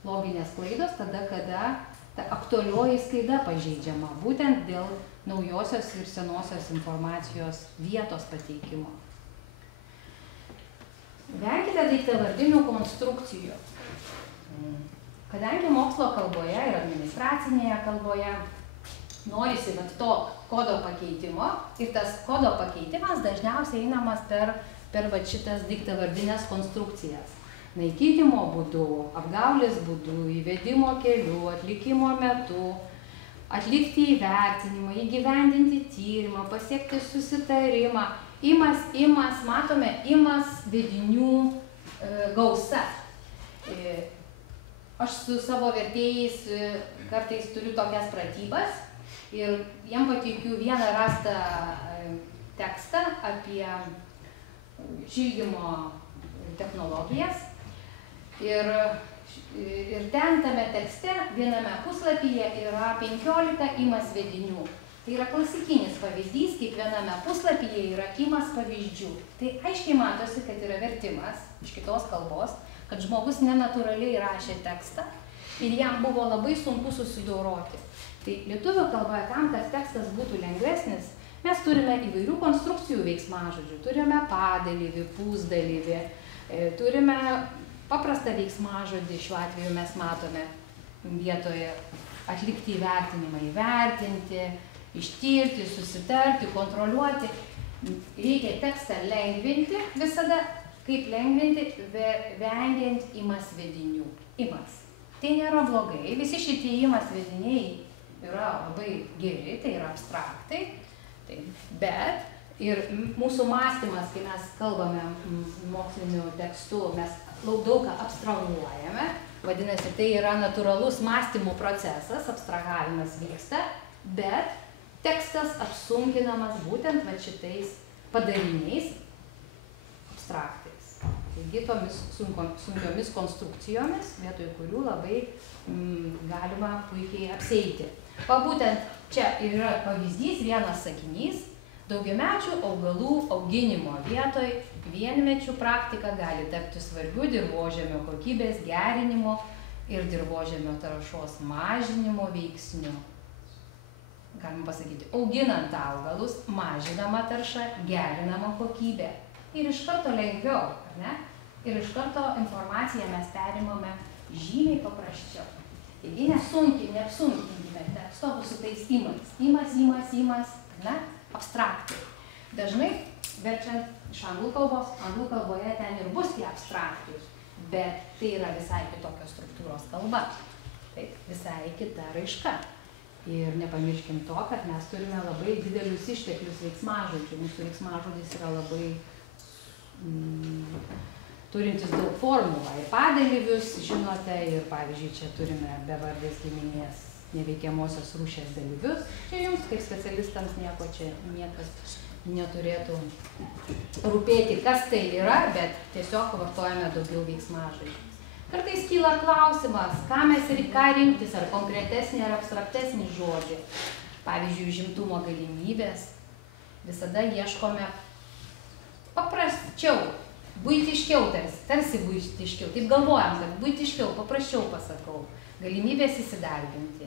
loginės klaidos, tada, kada ta aktualioji sklaida pažeidžiama, būtent dėl naujosios ir senosios informacijos vietos pateikimo. Venkite daiktavardinių konstrukcijų. Kadangi mokslo kalboje ir administracinėje kalboje norisi to kodo pakeitimo ir tas kodo pakeitimas dažniausiai einamas per šitas daiktavardinės konstrukcijas. Naikinimo būdu, apgaulės būdu, įvedimo keliu, atlikimo metu, atlikti įvertinimą, įgyvendinti tyrimą, pasiekti susitarimą. Imas, matome, imas vedinių gausa. Aš su savo vertėjais kartais turiu tokias pratybas ir jiem pateikiu vieną rastą tekstą apie šildymo technologijas. Ir ten tame tekste viename puslapyje yra 15 imas vedinių. Tai yra klasikinis pavyzdys, kiekviename puslapyje yra imas pavyzdžių. Tai aiškiai matosi, kad yra vertimas iš kitos kalbos, kad žmogus nenatūraliai rašė tekstą ir jam buvo labai sunku susidoroti. Tai lietuvių kalboje, tam, kad tekstas būtų lengvesnis, mes turime įvairių konstrukcijų veiksmažodžių. Turime padalyvį, pusdalyvį, turime paprastą veiksmažodį, šiuo atveju mes matome vietoje atlikti įvertinimą, įvertinti, ištirti, susitarti, kontroliuoti. Reikia tekstą lengvinti visada. Kaip lengvinti, vengiant imas vedinių. Imas. Tai nėra blogai. Visi šitie imas vediniai yra labai geri, tai yra abstraktai. Bet ir mūsų mąstymas, kai mes kalbame moksliniu tekstu, mes daug ką abstrahuojame. Vadinasi, tai yra natūralus mąstymo procesas, abstrahavimas vyksta, bet tekstas apsunkinamas būtent šitais padariniais abstraktais. Taigi tomis sunkiomis konstrukcijomis, vietoj kurių labai galima puikiai apsieiti. Būtent čia yra pavyzdys, vienas sakinys. Daugiamečių augalų auginimo vietoj vienmečių praktika gali tapti svarbiu dirvožemio kokybės gerinimo ir dirvožemio taršos mažinimo veiksniu. Galima pasakyti, auginant augalus, mažinama tarša, gerinama kokybė. Ir iš karto lengviau, ar ne? Ir iš karto informaciją mes perimame žymiai paprasčiau. Taigi neapsunkinkime teksto su tais įmas, ne, abstraktai. Dažnai verčiant iš anglų kalboje ten ir bus tie abstraktai, bet tai yra visai kitokios struktūros kalba, taip, visai kita raiška. Ir nepamirškim to, kad mes turime labai didelius išteklius veiksmažodžių. Mūsų veiksmažodis yra labai turintis daug formų, ir padalyvius, žinote, ir pavyzdžiui, čia turime bevardės giminės neveikiamosios rūšies dalyvius. Čia jums, kaip specialistams, nieko čia niekas neturėtų rūpėti, kas tai yra, bet tiesiog vartojame daugiau veiksmažodžių. Kartais kyla klausimas, ką rinktis, ar konkretesnį, ar abstraktesnį žodį. Pavyzdžiui, užimtumo galimybės. Visada ieškome paprasčiau, buitiškiau, tarsi buitiškiau. Taip galvojam, kad buitiškiau, paprasčiau pasakau. Galimybės įsidarbinti.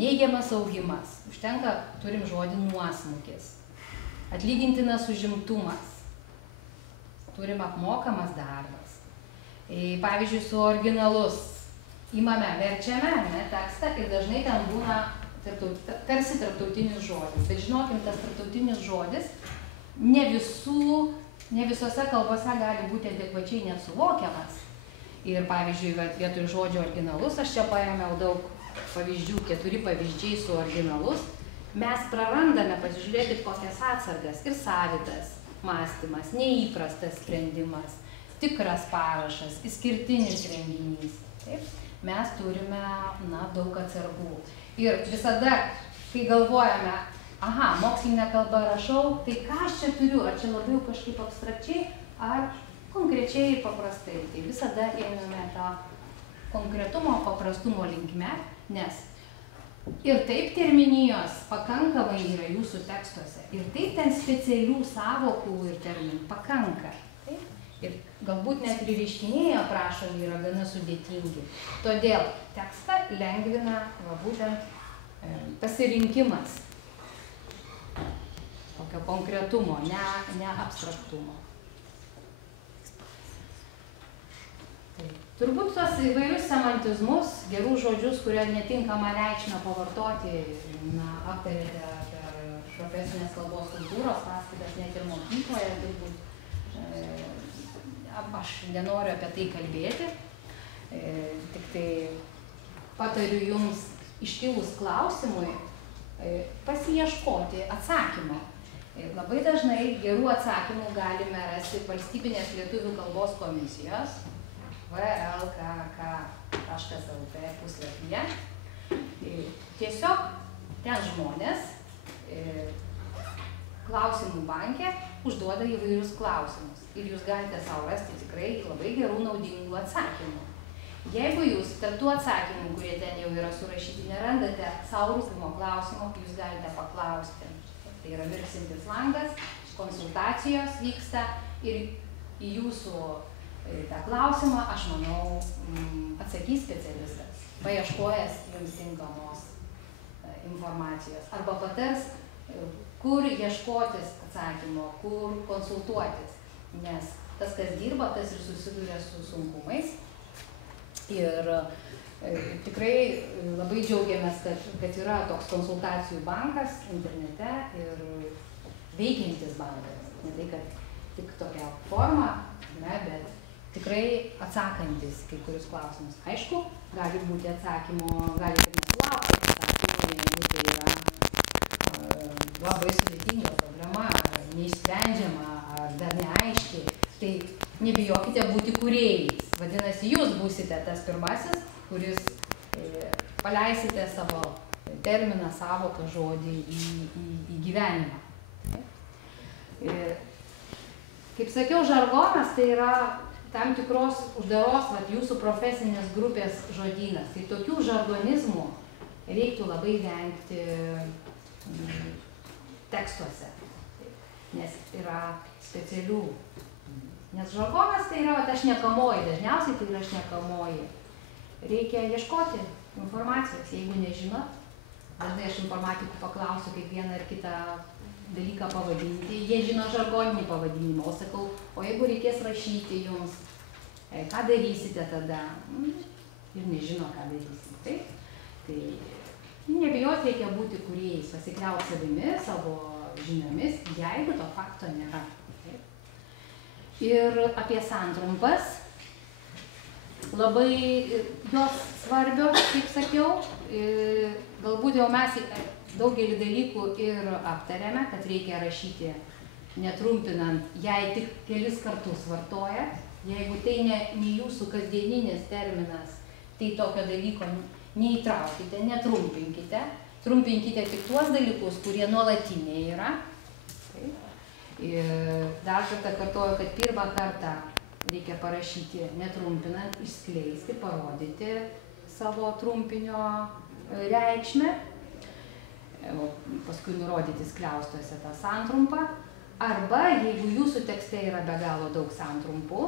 Neigiamas augimas. Užtenka, turim žodį nuosmukis. Atlygintinas užimtumas. Turim apmokamas darbas. Pavyzdžiui, su originalus imame, verčiame tekstą ir dažnai ten būna tarsi tarptautinis žodis. Bet žinokim, tas tarptautinis žodis ne visose kalbose gali būti adekvačiai nesuvokiamas. Ir pavyzdžiui, vietoj žodžio originalus, aš čia paėmiau daug pavyzdžių, 4 pavyzdžiai su originalus, mes prarandame, pasižiūrėkit, kokias atsargas ir savitas mąstymas, neįprastas sprendimas, tikras parašas, išskirtinis renginys. Taip? Mes turime daug atsargų. Ir visada, kai galvojame, aha, mokslinę kalbą rašau, tai ką aš čia turiu? Ar čia labiau kažkaip abstrakčiai, ar konkrečiai ir paprastai? Tai visada einame tą konkretumo, paprastumo linkme, nes ir taip terminijos pakankamai yra jūsų tekstuose. Ir taip ten specialių sąvokų ir terminų pakanka. Taip? Ir galbūt net ir reiškiniai aprašomi yra gana sudėtingi. Todėl tekstą lengvina būtent pasirinkimas tokio konkretumo, ne abstraktumo. Turbūt tos įvairius semantizmus, gerų žodžius, kurie netinkama reikšmę pavartoti, aptarėte per profesinės kalbos kultūros paskaitas, net ir mokykloje, turbūt aš nenoriu apie tai kalbėti, tik tai patariu jums iškilus klausimui pasiieškoti atsakymo. Labai dažnai gerų atsakymų galime rasti Valstybinės lietuvių kalbos komisijos vlkk.lt puslapyje. Tiesiog ten žmonės klausimų banke užduoda įvairius klausimus. Ir jūs galite savo rasti tikrai labai gerų naudingų atsakymų. Jeigu jūs tarp tų atsakymų, kurie ten jau yra surašyti, nerandate savo rūpimo klausimo, jūs galite paklausti. Tai yra virksintis langas, konsultacijos vyksta ir į jūsų tą klausimą, aš manau, atsakys specialistas, paieškojęs jums tinkamos informacijos. Arba patars, kur ieškotis atsakymo, kur konsultuotis. Nes tas, kas dirba, tas ir susiduria su sunkumais. Ir tikrai labai džiaugiamės, kad yra toks konsultacijų bankas internete ir veikiantis bankas. Ne tai, kad tik tokia forma, bet tikrai atsakantis kai kurius klausimus. Aišku, gali būti atsakymo, gali ir nesulaukti atsakymų, jeigu tai yra labai sudėtinga problema, neišsprendžiama, ar dar neaiški, tai nebijokite būti kūrėjais. Vadinasi, jūs būsite tas pirmasis, kuris paleisite savo terminą, savoką, žodį į gyvenimą. Kaip sakiau, žargonas tai yra tam tikros uždaros jūsų profesinės grupės žodynas. Tai tokių žargonizmų reiktų labai vengti tekstuose, nes yra specialių. Nes žargonas tai yra šnekamoji, dažniausiai tai yra šnekamoji. Reikia ieškoti informacijos, jeigu nežinot. Dažnai aš informatikų paklausiu, kaip vieną ar kitą dalyką pavadinti, jie žino žargoninį pavadinimą, o sakau, o jeigu reikės rašyti jums, ką darysite tada? Ir nežino, ką darysite. Taip? Tai nebijoti reikia būti kūrėjais, pasikliauti savimi, savo žiniomis, jeigu to fakto nėra. Taip? Ir apie santrumpas. Labai jos svarbios, kaip sakiau, galbūt jau mes daugelį dalykų ir aptarėme, kad reikia rašyti netrumpinant, jei tik kelis kartus vartoja. Jeigu tai ne jūsų kasdieninis terminas, tai tokio dalyko neįtraukite, netrumpinkite. Trumpinkite tik tuos dalykus, kurie nuolatiniai yra. Ir dar kartą kartuoju, kad pirmą kartą reikia parašyti netrumpinant, išskleisti, parodyti savo trumpinio reikšmę, o paskui nurodyti skliaustuose tą santrumpą. Arba, jeigu jūsų tekste yra be galo daug santrumpų,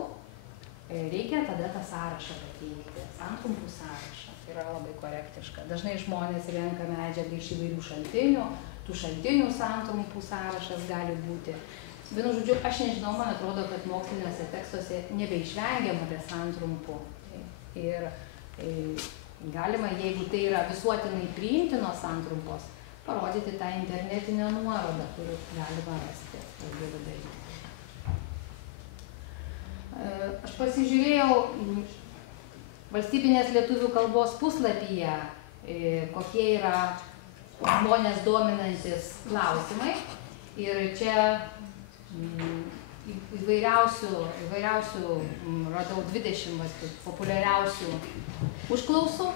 reikia tada tą sąrašą pateikti, santrumpų sąrašą. Tai yra labai korektiška. Dažnai žmonės renka medžiagą iš įvairių šaltinių, tų šaltinių santrumpų sąrašas gali būti. Vienu žodžiu, aš nežinau, man atrodo, kad moksliniuose tekstuose nebeišvengiama be santrumpų. Ir galima, jeigu tai yra visuotinai priimtinos santrumpos, parodyti tą internetinę nuorodą, kur galima rasti daugelį dalykų. Aš pasižiūrėjau valstybinės lietuvių kalbos puslapyje, kokie yra žmonės dominantis klausimai. Ir čia įvairiausių radau 20 populiariausių užklausų.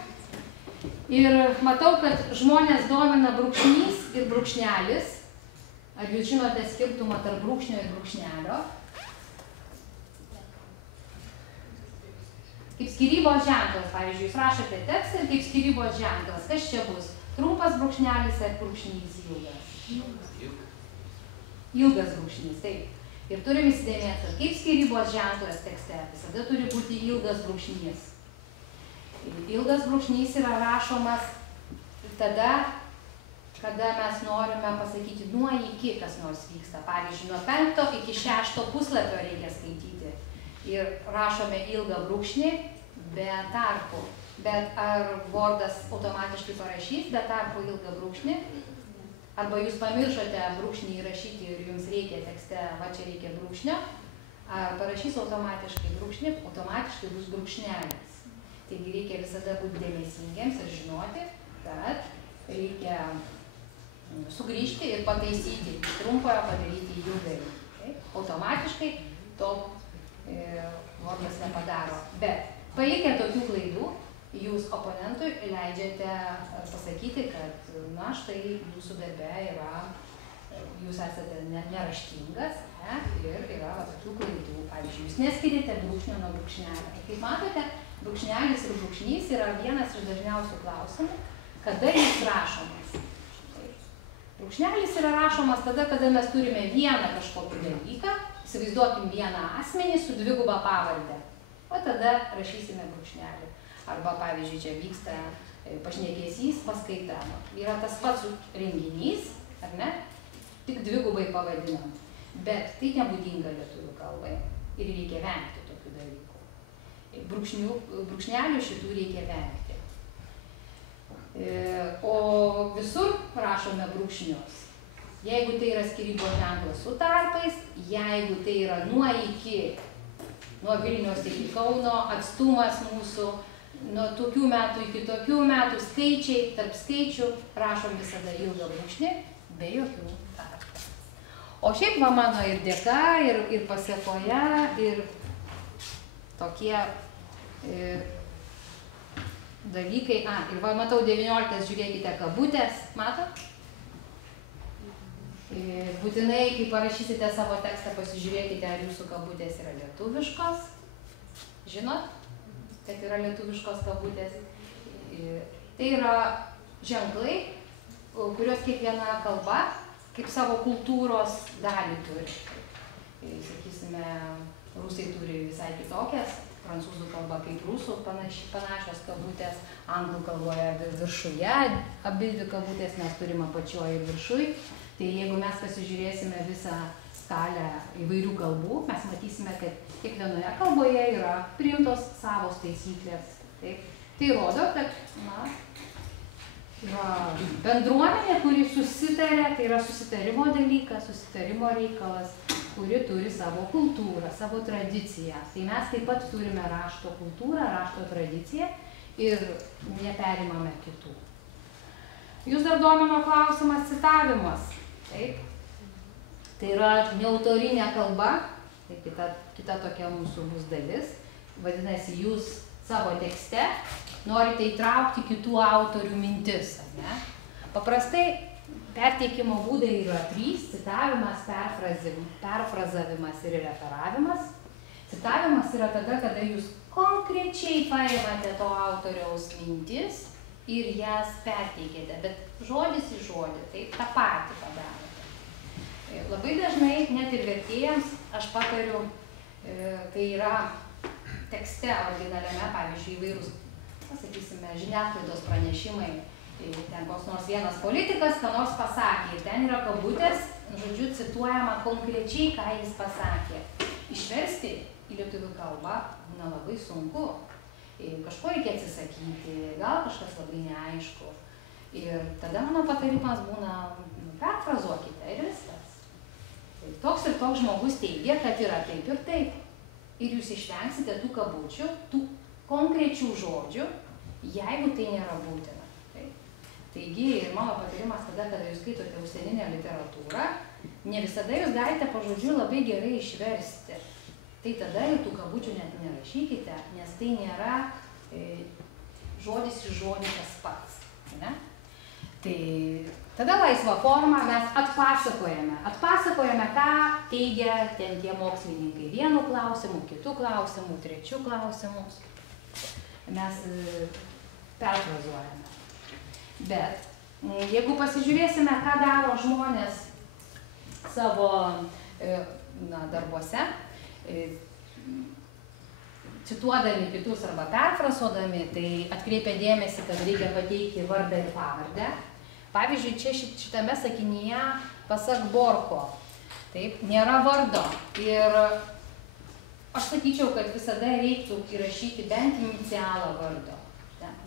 Ir matau, kad žmonės domina brūkšnys ir brūkšnelis. Ar jūs žinote skirtumą tarp brūkšnio ir brūkšnelio? Kaip skyrybos ženklas, pavyzdžiui, jūs rašote tekstą ir kaip skyrybos ženklas. Kas čia bus? Trumpas brūkšnelis ar brūkšnys ilgas? Ilgas brūkšnys, taip. Ir turim įsidėmėti, kad kaip skyrybos ženklas tekste visada turi būti ilgas brūkšnys. Ilgas brūkšnys yra rašomas tada, kada mes norime pasakyti nuo iki kas nors vyksta. Pavyzdžiui, nuo 5 iki 6 puslapio reikia skaityti. Ir rašome ilgą brūkšnį be tarpų. Bet ar Wordas automatiškai parašys be tarpų ilgą brūkšnį? Arba jūs pamiršote brūkšnį įrašyti ir jums reikia tekste, va čia reikia brūkšnio, ar parašys automatiškai brūkšnį, automatiškai bus brūkšnelis. Taigi reikia visada būti dėmesingiems ir žinoti, kad reikia sugrįžti ir pataisyti iš trumpojo, padaryti ilgąjį. Automatiškai to Wordas nepadaro. Bet palikę tokių klaidų, jūs oponentui leidžiate pasakyti, kad, na, štai jūsų darbe yra, jūs esate neraštingas, ir yra tokių klaidų. Pavyzdžiui, jūs neskiriate brūkšnio nuo brūkšnelio. Kaip matote, brūkšnelis ir brūkšnys yra vienas iš dažniausių klausimų, kada jis rašomas. Brūkšnelis yra rašomas tada, kada mes turime vieną kažkokį dalyką, įsivaizduokim vieną asmenį su dviguba pavarde, o tada rašysime brūkšnelį. Arba, pavyzdžiui, čia vyksta pašnekesys, paskaita. Yra tas pats renginys, ar ne? Tik dvigubai pavadinant. Bet tai nebūdinga lietuvių kalbai ir reikia vengti tokių dalykų. Brūkšnelių šitų reikia vengti. O visur rašome brūkšnius. Jeigu tai yra skyrybos ženklas su tarpais, jeigu tai yra nuo iki, nuo Vilniaus iki Kauno, atstumas mūsų, nuo tokių metų iki tokių metų, skaičiai, tarp skaičių, rašom visada ilgą brūkšnį, be jokių tarpų. O šiaip va mano ir dėka, ir pasiekoje, ir tokie dalykai. Ir va matau 19, žiūrėkite, kabutės, matot? Būtinai, kai parašysite savo tekstą, pasižiūrėkite, ar jūsų kabutės yra lietuviškos. Žinot, kad yra lietuviškos kabutės. Tai yra ženklai, kurios kiekviena kalba kaip savo kultūros dalį turi. Sakysime, rusai turi visai kitokias, prancūzų kalba kaip rusų panašios kabutės, anglų kalboje viršuje abidvi kabutės, mes turim apačioje ir viršuj. Tai jeigu mes pasižiūrėsime visą skalę įvairių kalbų, mes matysime, kad kiekvienoje kalboje yra priimtos savos taisyklės. Taip. Tai rodo, kad yra bendruomenė, kuri susitarė, tai yra susitarimo dalykas, susitarimo reikalas, kuri turi savo kultūrą, savo tradiciją. Tai mes taip pat turime rašto kultūrą, rašto tradiciją ir neperimame kitų. Jūs dar domino klausimas citavimas. Taip. Tai yra neautorinė kalba, tai kita tokia mūsų bus dalis. Vadinasi, jūs savo tekste norite įtraukti kitų autorių mintis, ar ne? Paprastai perteikimo būdai yra 3 – citavimas, perfrazavimas ir referavimas. Citavimas yra tada, kada jūs konkrečiai paimate to autoriaus mintis ir jas perteikėte, bet žodis į žodį, tai tą patį padarėte. Labai dažnai, net ir vertėjams, aš patariu, kai yra tekste originaliame, pavyzdžiui, įvairūs, pasakysime, žiniasklaidos pranešimai, ten koks nors vienas politikas, ką nors pasakė, ir ten yra kabutės, žodžiu, cituojama konkrečiai, ką jis pasakė. Išversti į lietuvių kalbą būna labai sunku. Kažko reikia atsisakyti, gal kažkas labai neaišku. Ir tada mano patarimas būna, perfrazuokite ir viskas. Toks ir toks žmogus teigia, kad yra taip ir taip. Ir jūs išvengsite tų kabučių, tų konkrečių žodžių, jeigu tai nėra būtina. Taigi, ir mano patarimas tada, kada jūs skaitote užsieninę literatūrą, ne visada jūs galite pažodžiui labai gerai išversti. Tai tada ir tų kabučių net nerašykite, nes tai nėra žodis į žodį tas pats. Ne? Tai tada laisvą formą mes atpasakojame, ką teigia ten tie mokslininkai. Vienu klausimu, kitų klausimų, trečių klausimų. Mes perfrazuojame. Bet jeigu pasižiūrėsime, ką daro žmonės savo darbuose, cituodami kitus arba perfrazuodami, tai atkreipia dėmesį, kad reikia pateikti vardą ir pavardę. Pavyzdžiui, čia šitame sakinyje pasak Borko, taip, nėra vardo. Ir aš sakyčiau, kad visada reiktų įrašyti bent inicialą vardo.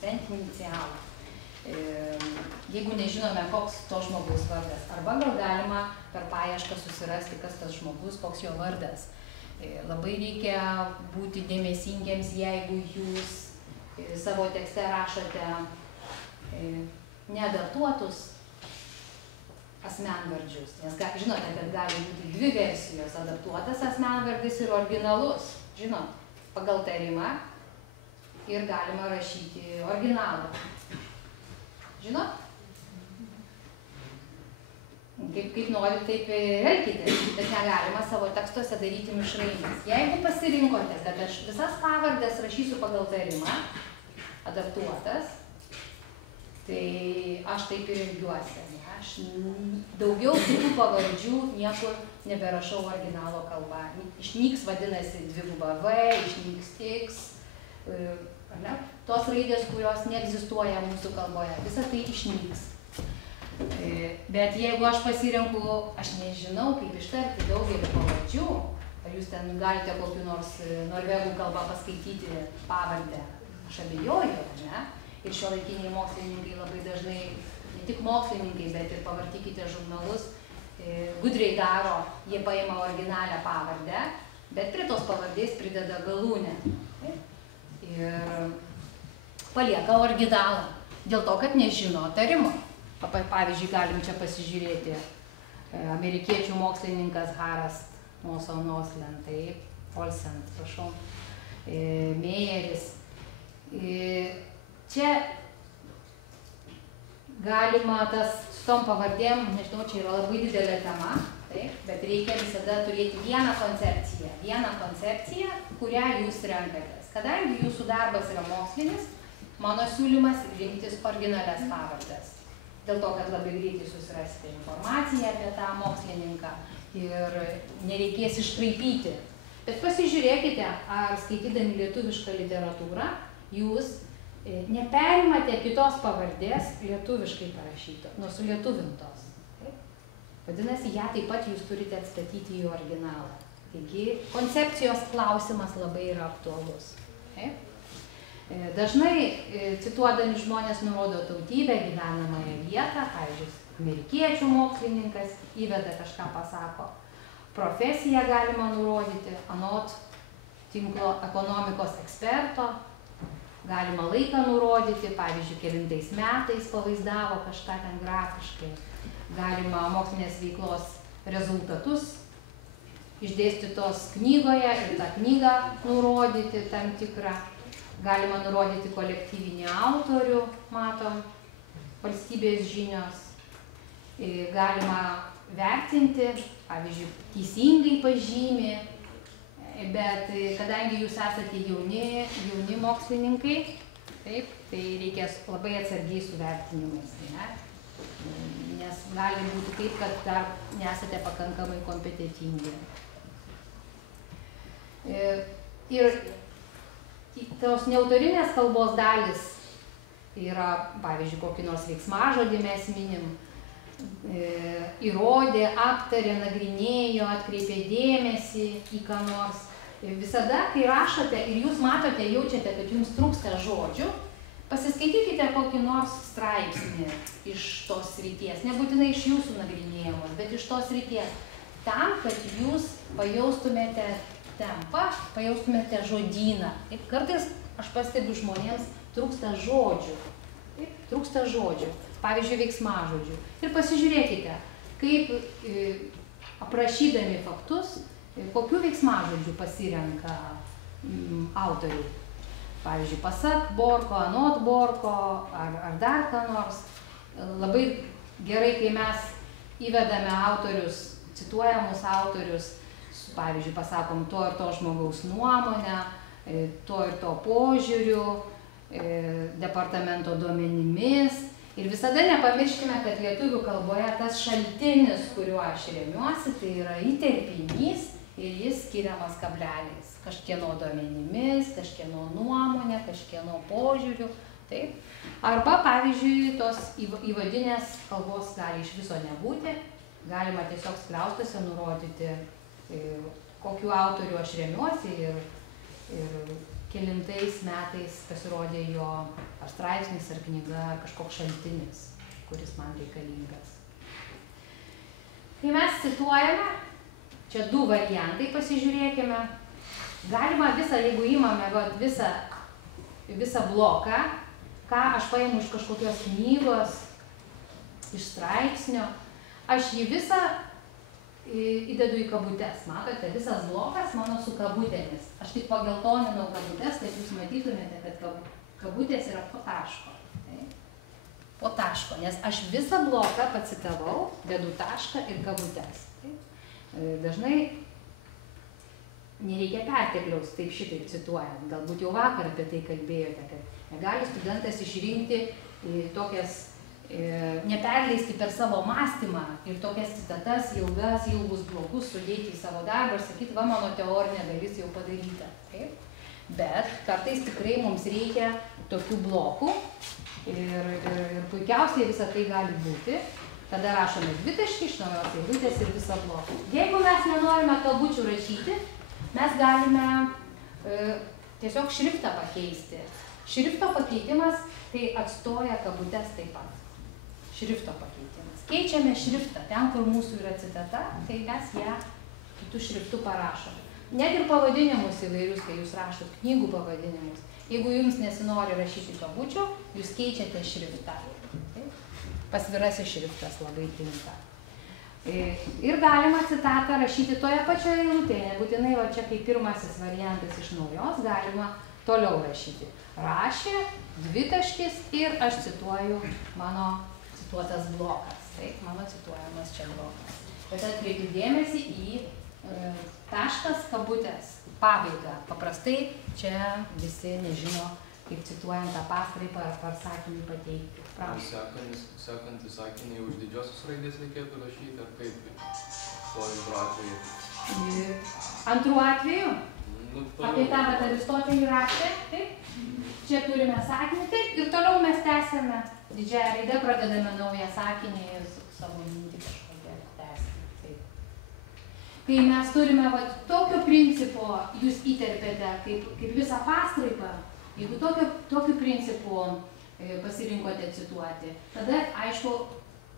Bent inicialą. Jeigu nežinome, koks to žmogaus vardas. Arba gal galima per paiešką susirasti, kas tas žmogus, koks jo vardas. Labai reikia būti dėmesingiems, jeigu jūs savo tekste rašote neadaptuotus asmenvardžius. Nes žinote, kad gali būti 2 versijos, adaptuotas asmenvardis ir originalus. Žinot, pagal tarimą ir galima rašyti originalą. Žinot? Kaip norit, taip elkitės, bet negalima savo tekstuose daryti mišrainės. Jeigu pasirinkote, kad aš visas pavardės rašysiu pagal tarimą, adaptuotas, tai aš taip ir elgiuosi. Aš daugiau kitų pavardžių niekur neberašau originalo kalba. Išnyks, vadinasi, 2V, išnyks X, tos raidės, kurios neegzistuoja mūsų kalboje, visa tai išnyks. Bet jeigu aš pasirenku, aš nežinau, kaip ištarti daugelį pavardžių, ar jūs ten galite kokiu nors norvegų kalbą paskaityti pavardę, aš abejoju, ne? Ir šiuolaikiniai mokslininkai labai dažnai, ne tik mokslininkai, bet ir pavartykite žurnalus, gudriai daro, jie paima originalią pavardę, bet prie tos pavardės prideda galūnę. Ir palieka originalą, dėl to, kad nežino tarimo. Pavyzdžiui, galim čia pasižiūrėti amerikiečių mokslininkas Harast Olsen, prašau, Meyeris. Čia galima su tom pavardėm, nežinau, čia yra labai didelė tema, bet reikia visada turėti vieną koncepciją, kurią jūs renkatės. Kadangi jūsų darbas yra mokslinis, mano siūlymas rinktis originalias pavardes. Dėl to, kad labai greitai susirasite informaciją apie tą mokslininką ir nereikės iškraipyti. Bet pasižiūrėkite, ar skaitydami lietuvišką literatūrą, jūs neperimate kitos pavardės lietuviškai parašyto, nusulietuvintos. Vadinasi, ją taip pat jūs turite atstatyti į originalą. Taigi, koncepcijos klausimas labai yra aktualus. Dažnai cituodami žmonės nurodo tautybę, gyvenamąją vietą, pavyzdžiui, amerikiečių mokslininkas įveda kažką pasako. Profesiją galima nurodyti, anot tinklo ekonomikos eksperto, galima laiką nurodyti, pavyzdžiui, kelintais metais pavaizdavo kažką ten grafiškai, galima mokslinės veiklos rezultatus išdėstytos knygoje ir tą knygą nurodyti tam tikrą, galima nurodyti kolektyvinį autorių, matom, valstybės žinios, galima vertinti, pavyzdžiui, teisingai pažymi, bet kadangi jūs esate jauni mokslininkai, taip, tai reikės labai atsargiai su vertinimais, ne? Nes gali būti taip, kad dar nesate pakankamai kompetentingi. Ir tos neautorinės kalbos dalis yra, pavyzdžiui, kokį nors veiksmažodį mes minim, įrodė, aptarė, nagrinėjo, atkreipė dėmesį į ką nors. Visada, kai rašote ir jūs matote, jaučiate, kad jums trūksta žodžių, pasiskaitykite kokį nors straipsnį iš tos srities, nebūtinai iš jūsų nagrinėjamos, bet iš tos srities, tam, kad jūs pajaustumėte tempą, pajaustumėte žodyną. Taip, kartais aš pastebiu žmonėms trūksta žodžių. Taip, trūksta žodžių. Pavyzdžiui, veiksmažodžių. Ir pasižiūrėkite, kaip aprašydami faktus, kokių veiksmažodžių pasirenka autoriai. Pavyzdžiui, pasak Borko, anot Borko, ar dar ką nors. Labai gerai, kai mes įvedame autorius, cituojamus autorius, pavyzdžiui, pasakom to ir to žmogaus nuomonę, to ir to požiūriu, departamento duomenimis. Ir visada nepamirškime, kad lietuvių kalboje tas šaltinis, kuriuo aš remiuosi, tai yra įterpinys ir jis skiriamas kableliais. Kažkieno duomenimis, kažkieno nuomonė, kažkieno požiūriu. Taip. Arba, pavyzdžiui, tos įvadinės kalbos gali iš viso nebūti. Galima tiesiog skliaustuose nurodyti, kokiu autoriu aš remiuosi ir kelintais metais pasirodė jo ar straipsnis, ar knyga, ar kažkoks šaltinis, kuris man reikalingas. Kai mes cituojame, čia du variantai pasižiūrėkime. Galima visą, jeigu įmame visą bloką, ką aš paimu iš kažkokios knygos, iš straipsnio, aš jį visą įdedu į kabutes. Matote, visas blokas mano su kabutėmis. Aš tik pageltoninau kabutes, kad jūs matytumėte, kad kabutės yra po taško. Po taško, nes aš visą bloką pacitavau, dedu tašką ir kabutes. Dažnai nereikia pertekliaus, taip šitaip cituojant. Galbūt jau vakar apie tai kalbėjote, kad negali studentas išrinkti tokias neperleisti per savo mąstymą ir tokias citatas ilgus blokus sudėti į savo darbą ir sakyti, va, mano teorinė dalis jau padaryta. Taip? Bet kartais tikrai mums reikia tokių blokų ir puikiausiai visą tai gali būti. Tada rašome dvitaškį, iš naujos eilutės ir visą bloką. Jeigu mes nenorime kabučių rašyti, mes galime tiesiog šriftą pakeisti. Šrifto pakeitimas tai atstoja kabutes taip pat. Šrifto pakeitimas. Keičiame šriftą. Ten, kur mūsų yra citata, tai mes ją kitų šriftų parašome. Net ir pavadinimus įvairius, kai jūs rašot knygų pavadinimus. Jeigu jums nesinori rašyti kabučių, jūs keičiate šriftą. Pasvirasis šriftas labai tinka. Ir galima citatą rašyti toje pačioje eilutėje. Nebūtinai va čia kaip pirmasis variantas iš naujos, galima toliau rašyti. Rašė, dvitaškis ir aš cituoju mano cituotas blokas. Taip, mano cituojamas čia blokas. Bet atkreipiu dėmesį į taškas, kabutės, pabaigą. Paprastai čia visi nežino, kaip cituojant tą pastraipą ar sakinį pateikti. Sekantį sakinį už didžiosios raidės reikėtų rašyti, ar kaip to antru atveju? Antru atveju? Apie tą Aristotelį rašė, taip? Čia turime sakinį, taip, ir toliau mes tęsėme didžiąją raidę, pradedame naują sakinį ir savo mintį kažkokią tęsėme. kai mes turime tokio principo, jūs įterpėte kaip visą pastraipą, jeigu tokiu principu pasirinkote cituoti, tada, aišku,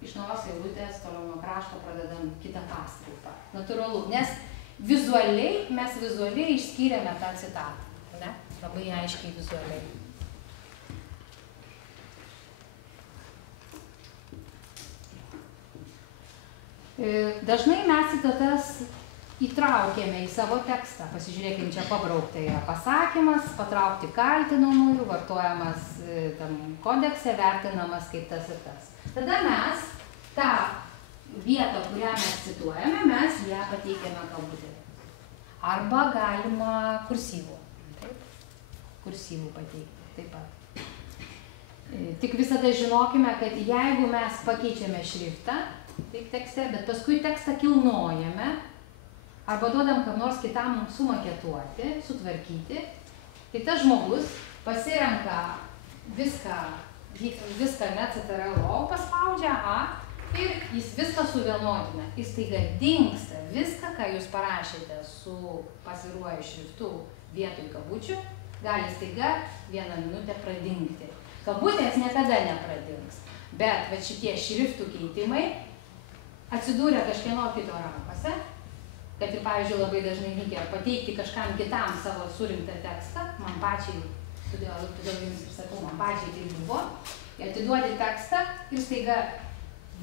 iš naujos eilutės, toliau nuo krašto pradedam kitą pastraipą. Natūralu, nes mes vizualiai išskyrėme tą citatą, ne? Labai aiškiai vizualiai. Dažnai mes citatas įtraukėme į savo tekstą. Pasižiūrėkime, čia pabraukta yra pasakymas, patraukti kaltinamųjų, vartojamas tam kodekse, vertinamas kaip tas ir tas. Tada mes tą vietą, kurią mes cituojame, mes ją pateikėme kabutėmis. Arba galima kursyvų. Taip? Kursyvų pateikti taip pat. Tik visada žinokime, kad jeigu mes pakeičiame šriftą, taip tekste, bet paskui tekstą kilnojame, arba duodam kam nors kitam sumaketuoti, sutvarkyti, tai tas žmogus pasirenka viską CTRL paspaudžia A ir jis viską suvienodina. Jis taiga dingsta viską, ką jūs parašėte su pasiruoju šriftu vietoj kabučių, gali staiga 1 minutę pradingti. Kabutės niekada nepradings, bet šitie šriftų keitimai atsidūrė kažkieno kito rankose, kad ir, pavyzdžiui, labai dažnai reikia pateikti kažkam kitam savo surinktą tekstą, man pačiai, todėl jums ir sakau, man pačiai tai buvo, atiduoti tekstą ir staiga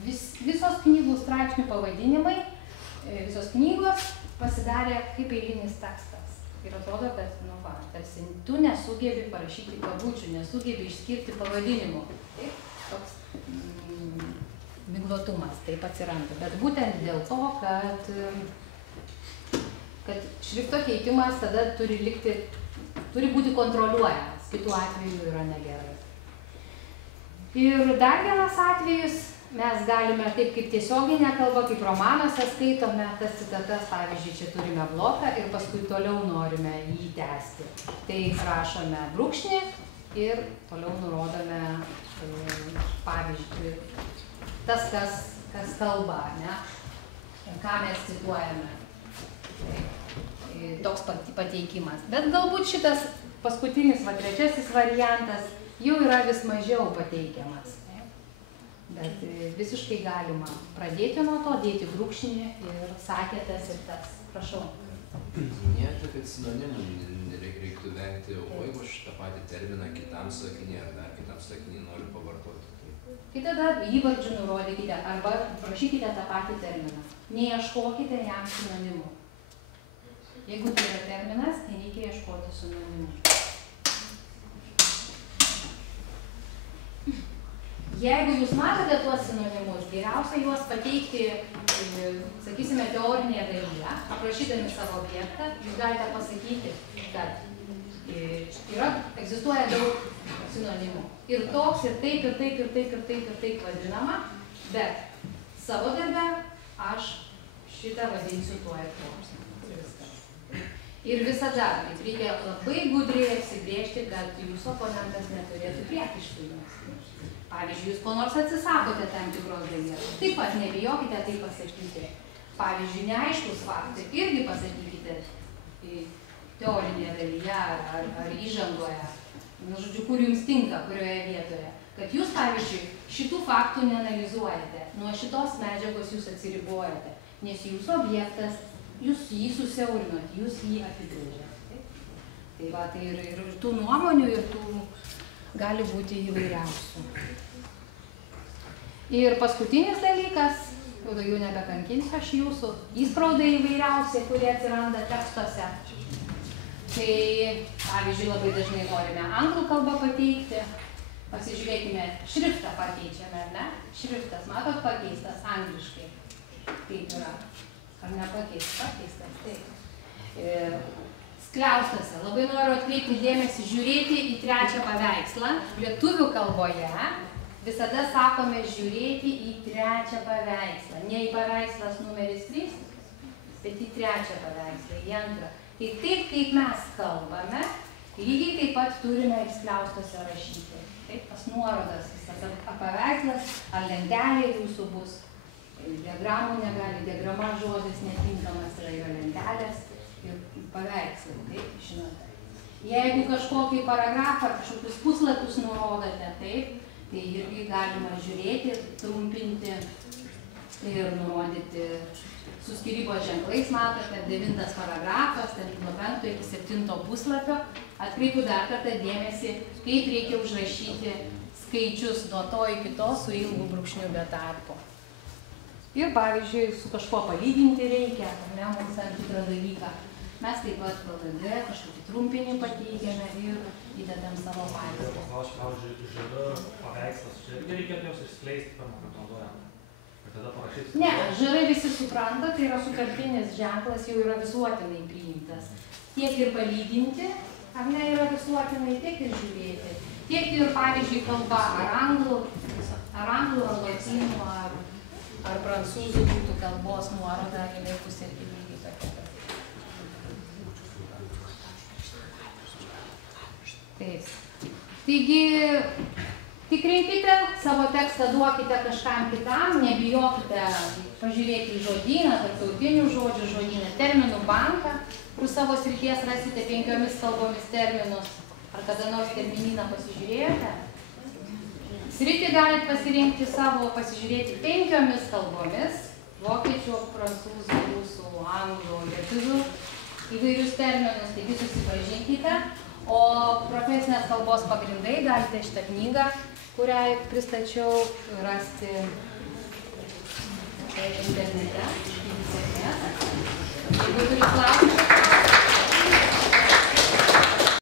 visos knygų straipsnių pavadinimai, visos knygos pasidarė kaip eilinis tekstas. Ir atrodo, kad, tarsi tu nesugebi parašyti kabučių, nesugebi išskirti pavadinimų. Taip, toks miglotumas taip atsiranda. Bet būtent dėl to, kad šrifto keitimas tada turi būti kontroliuojamas, kitų atveju yra negerai. Ir dar vienas atvejus, mes galime taip kaip tiesioginė kalba, kaip romanuose skaitome tas citatas, pavyzdžiui, čia turime bloką ir paskui toliau norime jį tęsti. Tai rašome brūkšnį ir toliau nurodome, pavyzdžiui, tas, kas kalba, ne? Ką mes cituojame. Toks pateikimas. Bet galbūt šitas paskutinis, trečiasis variantas jau yra vis mažiau pateikiamas. Bet visiškai galima pradėti nuo to, dėti brūkšnį ir sakė tas ir tas. Prašau. Minėjote, kad sinonimų reiktų vengti, o jeigu aš tą patį terminą kitam sakinį ar dar kitam sakinį noriu pavartoti. Tai tada įvardžių nurodykite arba prašykite tą patį terminą. Neieškokite jam sinonimų. Jeigu tai yra terminas, tai reikia ieškoti sinonimų. Jeigu jūs matote tuos sinonimus, geriausia juos pateikti, sakysime, teorinėje dalyje, aprašydami savo objektą, jūs galite pasakyti, kad egzistuoja daug sinonimų. Ir toks, ir taip, ir taip, ir taip, ir taip, ir taip vadinama, bet savo darbe aš šitą vadinsiu tuo ir toks. Ir visada reikia labai gudriai apsibrėžti, kad jūsų oponentas neturėtų priekaištų jums. Pavyzdžiui, jūs ko nors atsisakote tam tikros dalies. Taip pat nebijokite tai pasakyti. Pavyzdžiui, neaiškus faktai irgi pasakykite teorinėje dalyje ar įžangoje. Žodžiu, kur jums tinka, kurioje vietoje. Kad jūs, pavyzdžiui, šitų faktų neanalizuojate. Nuo šitos medžiagos jūs atsiribojate. Nes jūsų objektas, jūs jį susiaurinot, jūs jį apibrėžėte. Tai va, tai ir tų nuomonių, ir tų gali būti įvairiausių. Ir paskutinis dalykas, jau daugiau nebekankinsiu aš jūsų, įspraudai įvairiausiai, kurie atsiranda tekstuose. Tai, pavyzdžiui, labai dažnai norime anglų kalbą pateikti. Pasižiūrėkime, šriftą pakeičiame, ar ne? Šriftas, matot, pakeistas angliškai. Kaip yra? Ar nepakeistas? Pakeistas, taip. Skliaustose. Labai noriu atkreipti dėmesį, žiūrėti į trečią paveikslą. Lietuvių kalboje visada sakome žiūrėti į trečią paveikslą. Ne į paveikslas numeris 3, bet į trečią paveikslą, į antrą. Tai taip, kaip mes kalbame, lygiai taip pat turime ir skliaustose rašyti. Taip, tas nuorodas, visas paveikslas, ar lentelė jūsų bus. diagramų negali, diagrama žodis netinkamas yra lentelės ir paveikslai, taip, žinote. Jeigu kažkokį paragrafą ar kažkokius puslapius nurodote, taip, tai irgi galima žiūrėti, trumpinti ir nurodyti su skyrybos ženklais, matote, 9 paragrafas, nuo 5 iki 7 puslapio. Atkreipiu dar kartą dėmesį, kaip reikia užrašyti skaičius nuo to iki to su ilgu brūkšniu be tarpo. Ir pavyzdžiui, su kažkuo palyginti reikia, ar ne, mums tam tikrą dalyką. Mes taip pat PLD kažkokį trumpinį pateikiame ir įdedam savo pavyzdį. Pavyzdžiui, žada paveikslas, čia irgi reikėtų jos išskleisti pirmą kartą naudojant. Ir tada parašyti. Ne, žarai visi supranta, tai yra sutartinis ženklas, jau yra visuotinai priimtas. Tiek ir palyginti, ar ne, yra visuotinai, tiek ir žiūrėti. Tiek ir, pavyzdžiui, kalba ar anglų, ar lotynų, ar prancūzų būtų kalbos nuoroda, jinai bus irgi lygiai tokia. Taip. Taigi, tikrinkite, savo tekstą duokite kažkam kitam, nebijokite pažiūrėti į žodyną, tarptautinių žodžių žodyną, terminų banką, kur savo srities rasite 5 kalbomis terminus. Ar kada nors terminyną pasižiūrėjote? Sritį galite pasirinkti savo, pasižiūrėti 5 kalbomis, vokiečių, prancūzų, rusų, anglų, lietuvių, įvairius terminus, taigi susipažinkite. O profesinės kalbos pagrindai galite šitą knygą, kurią pristačiau, rasti internete. Jeigu turit klausimų,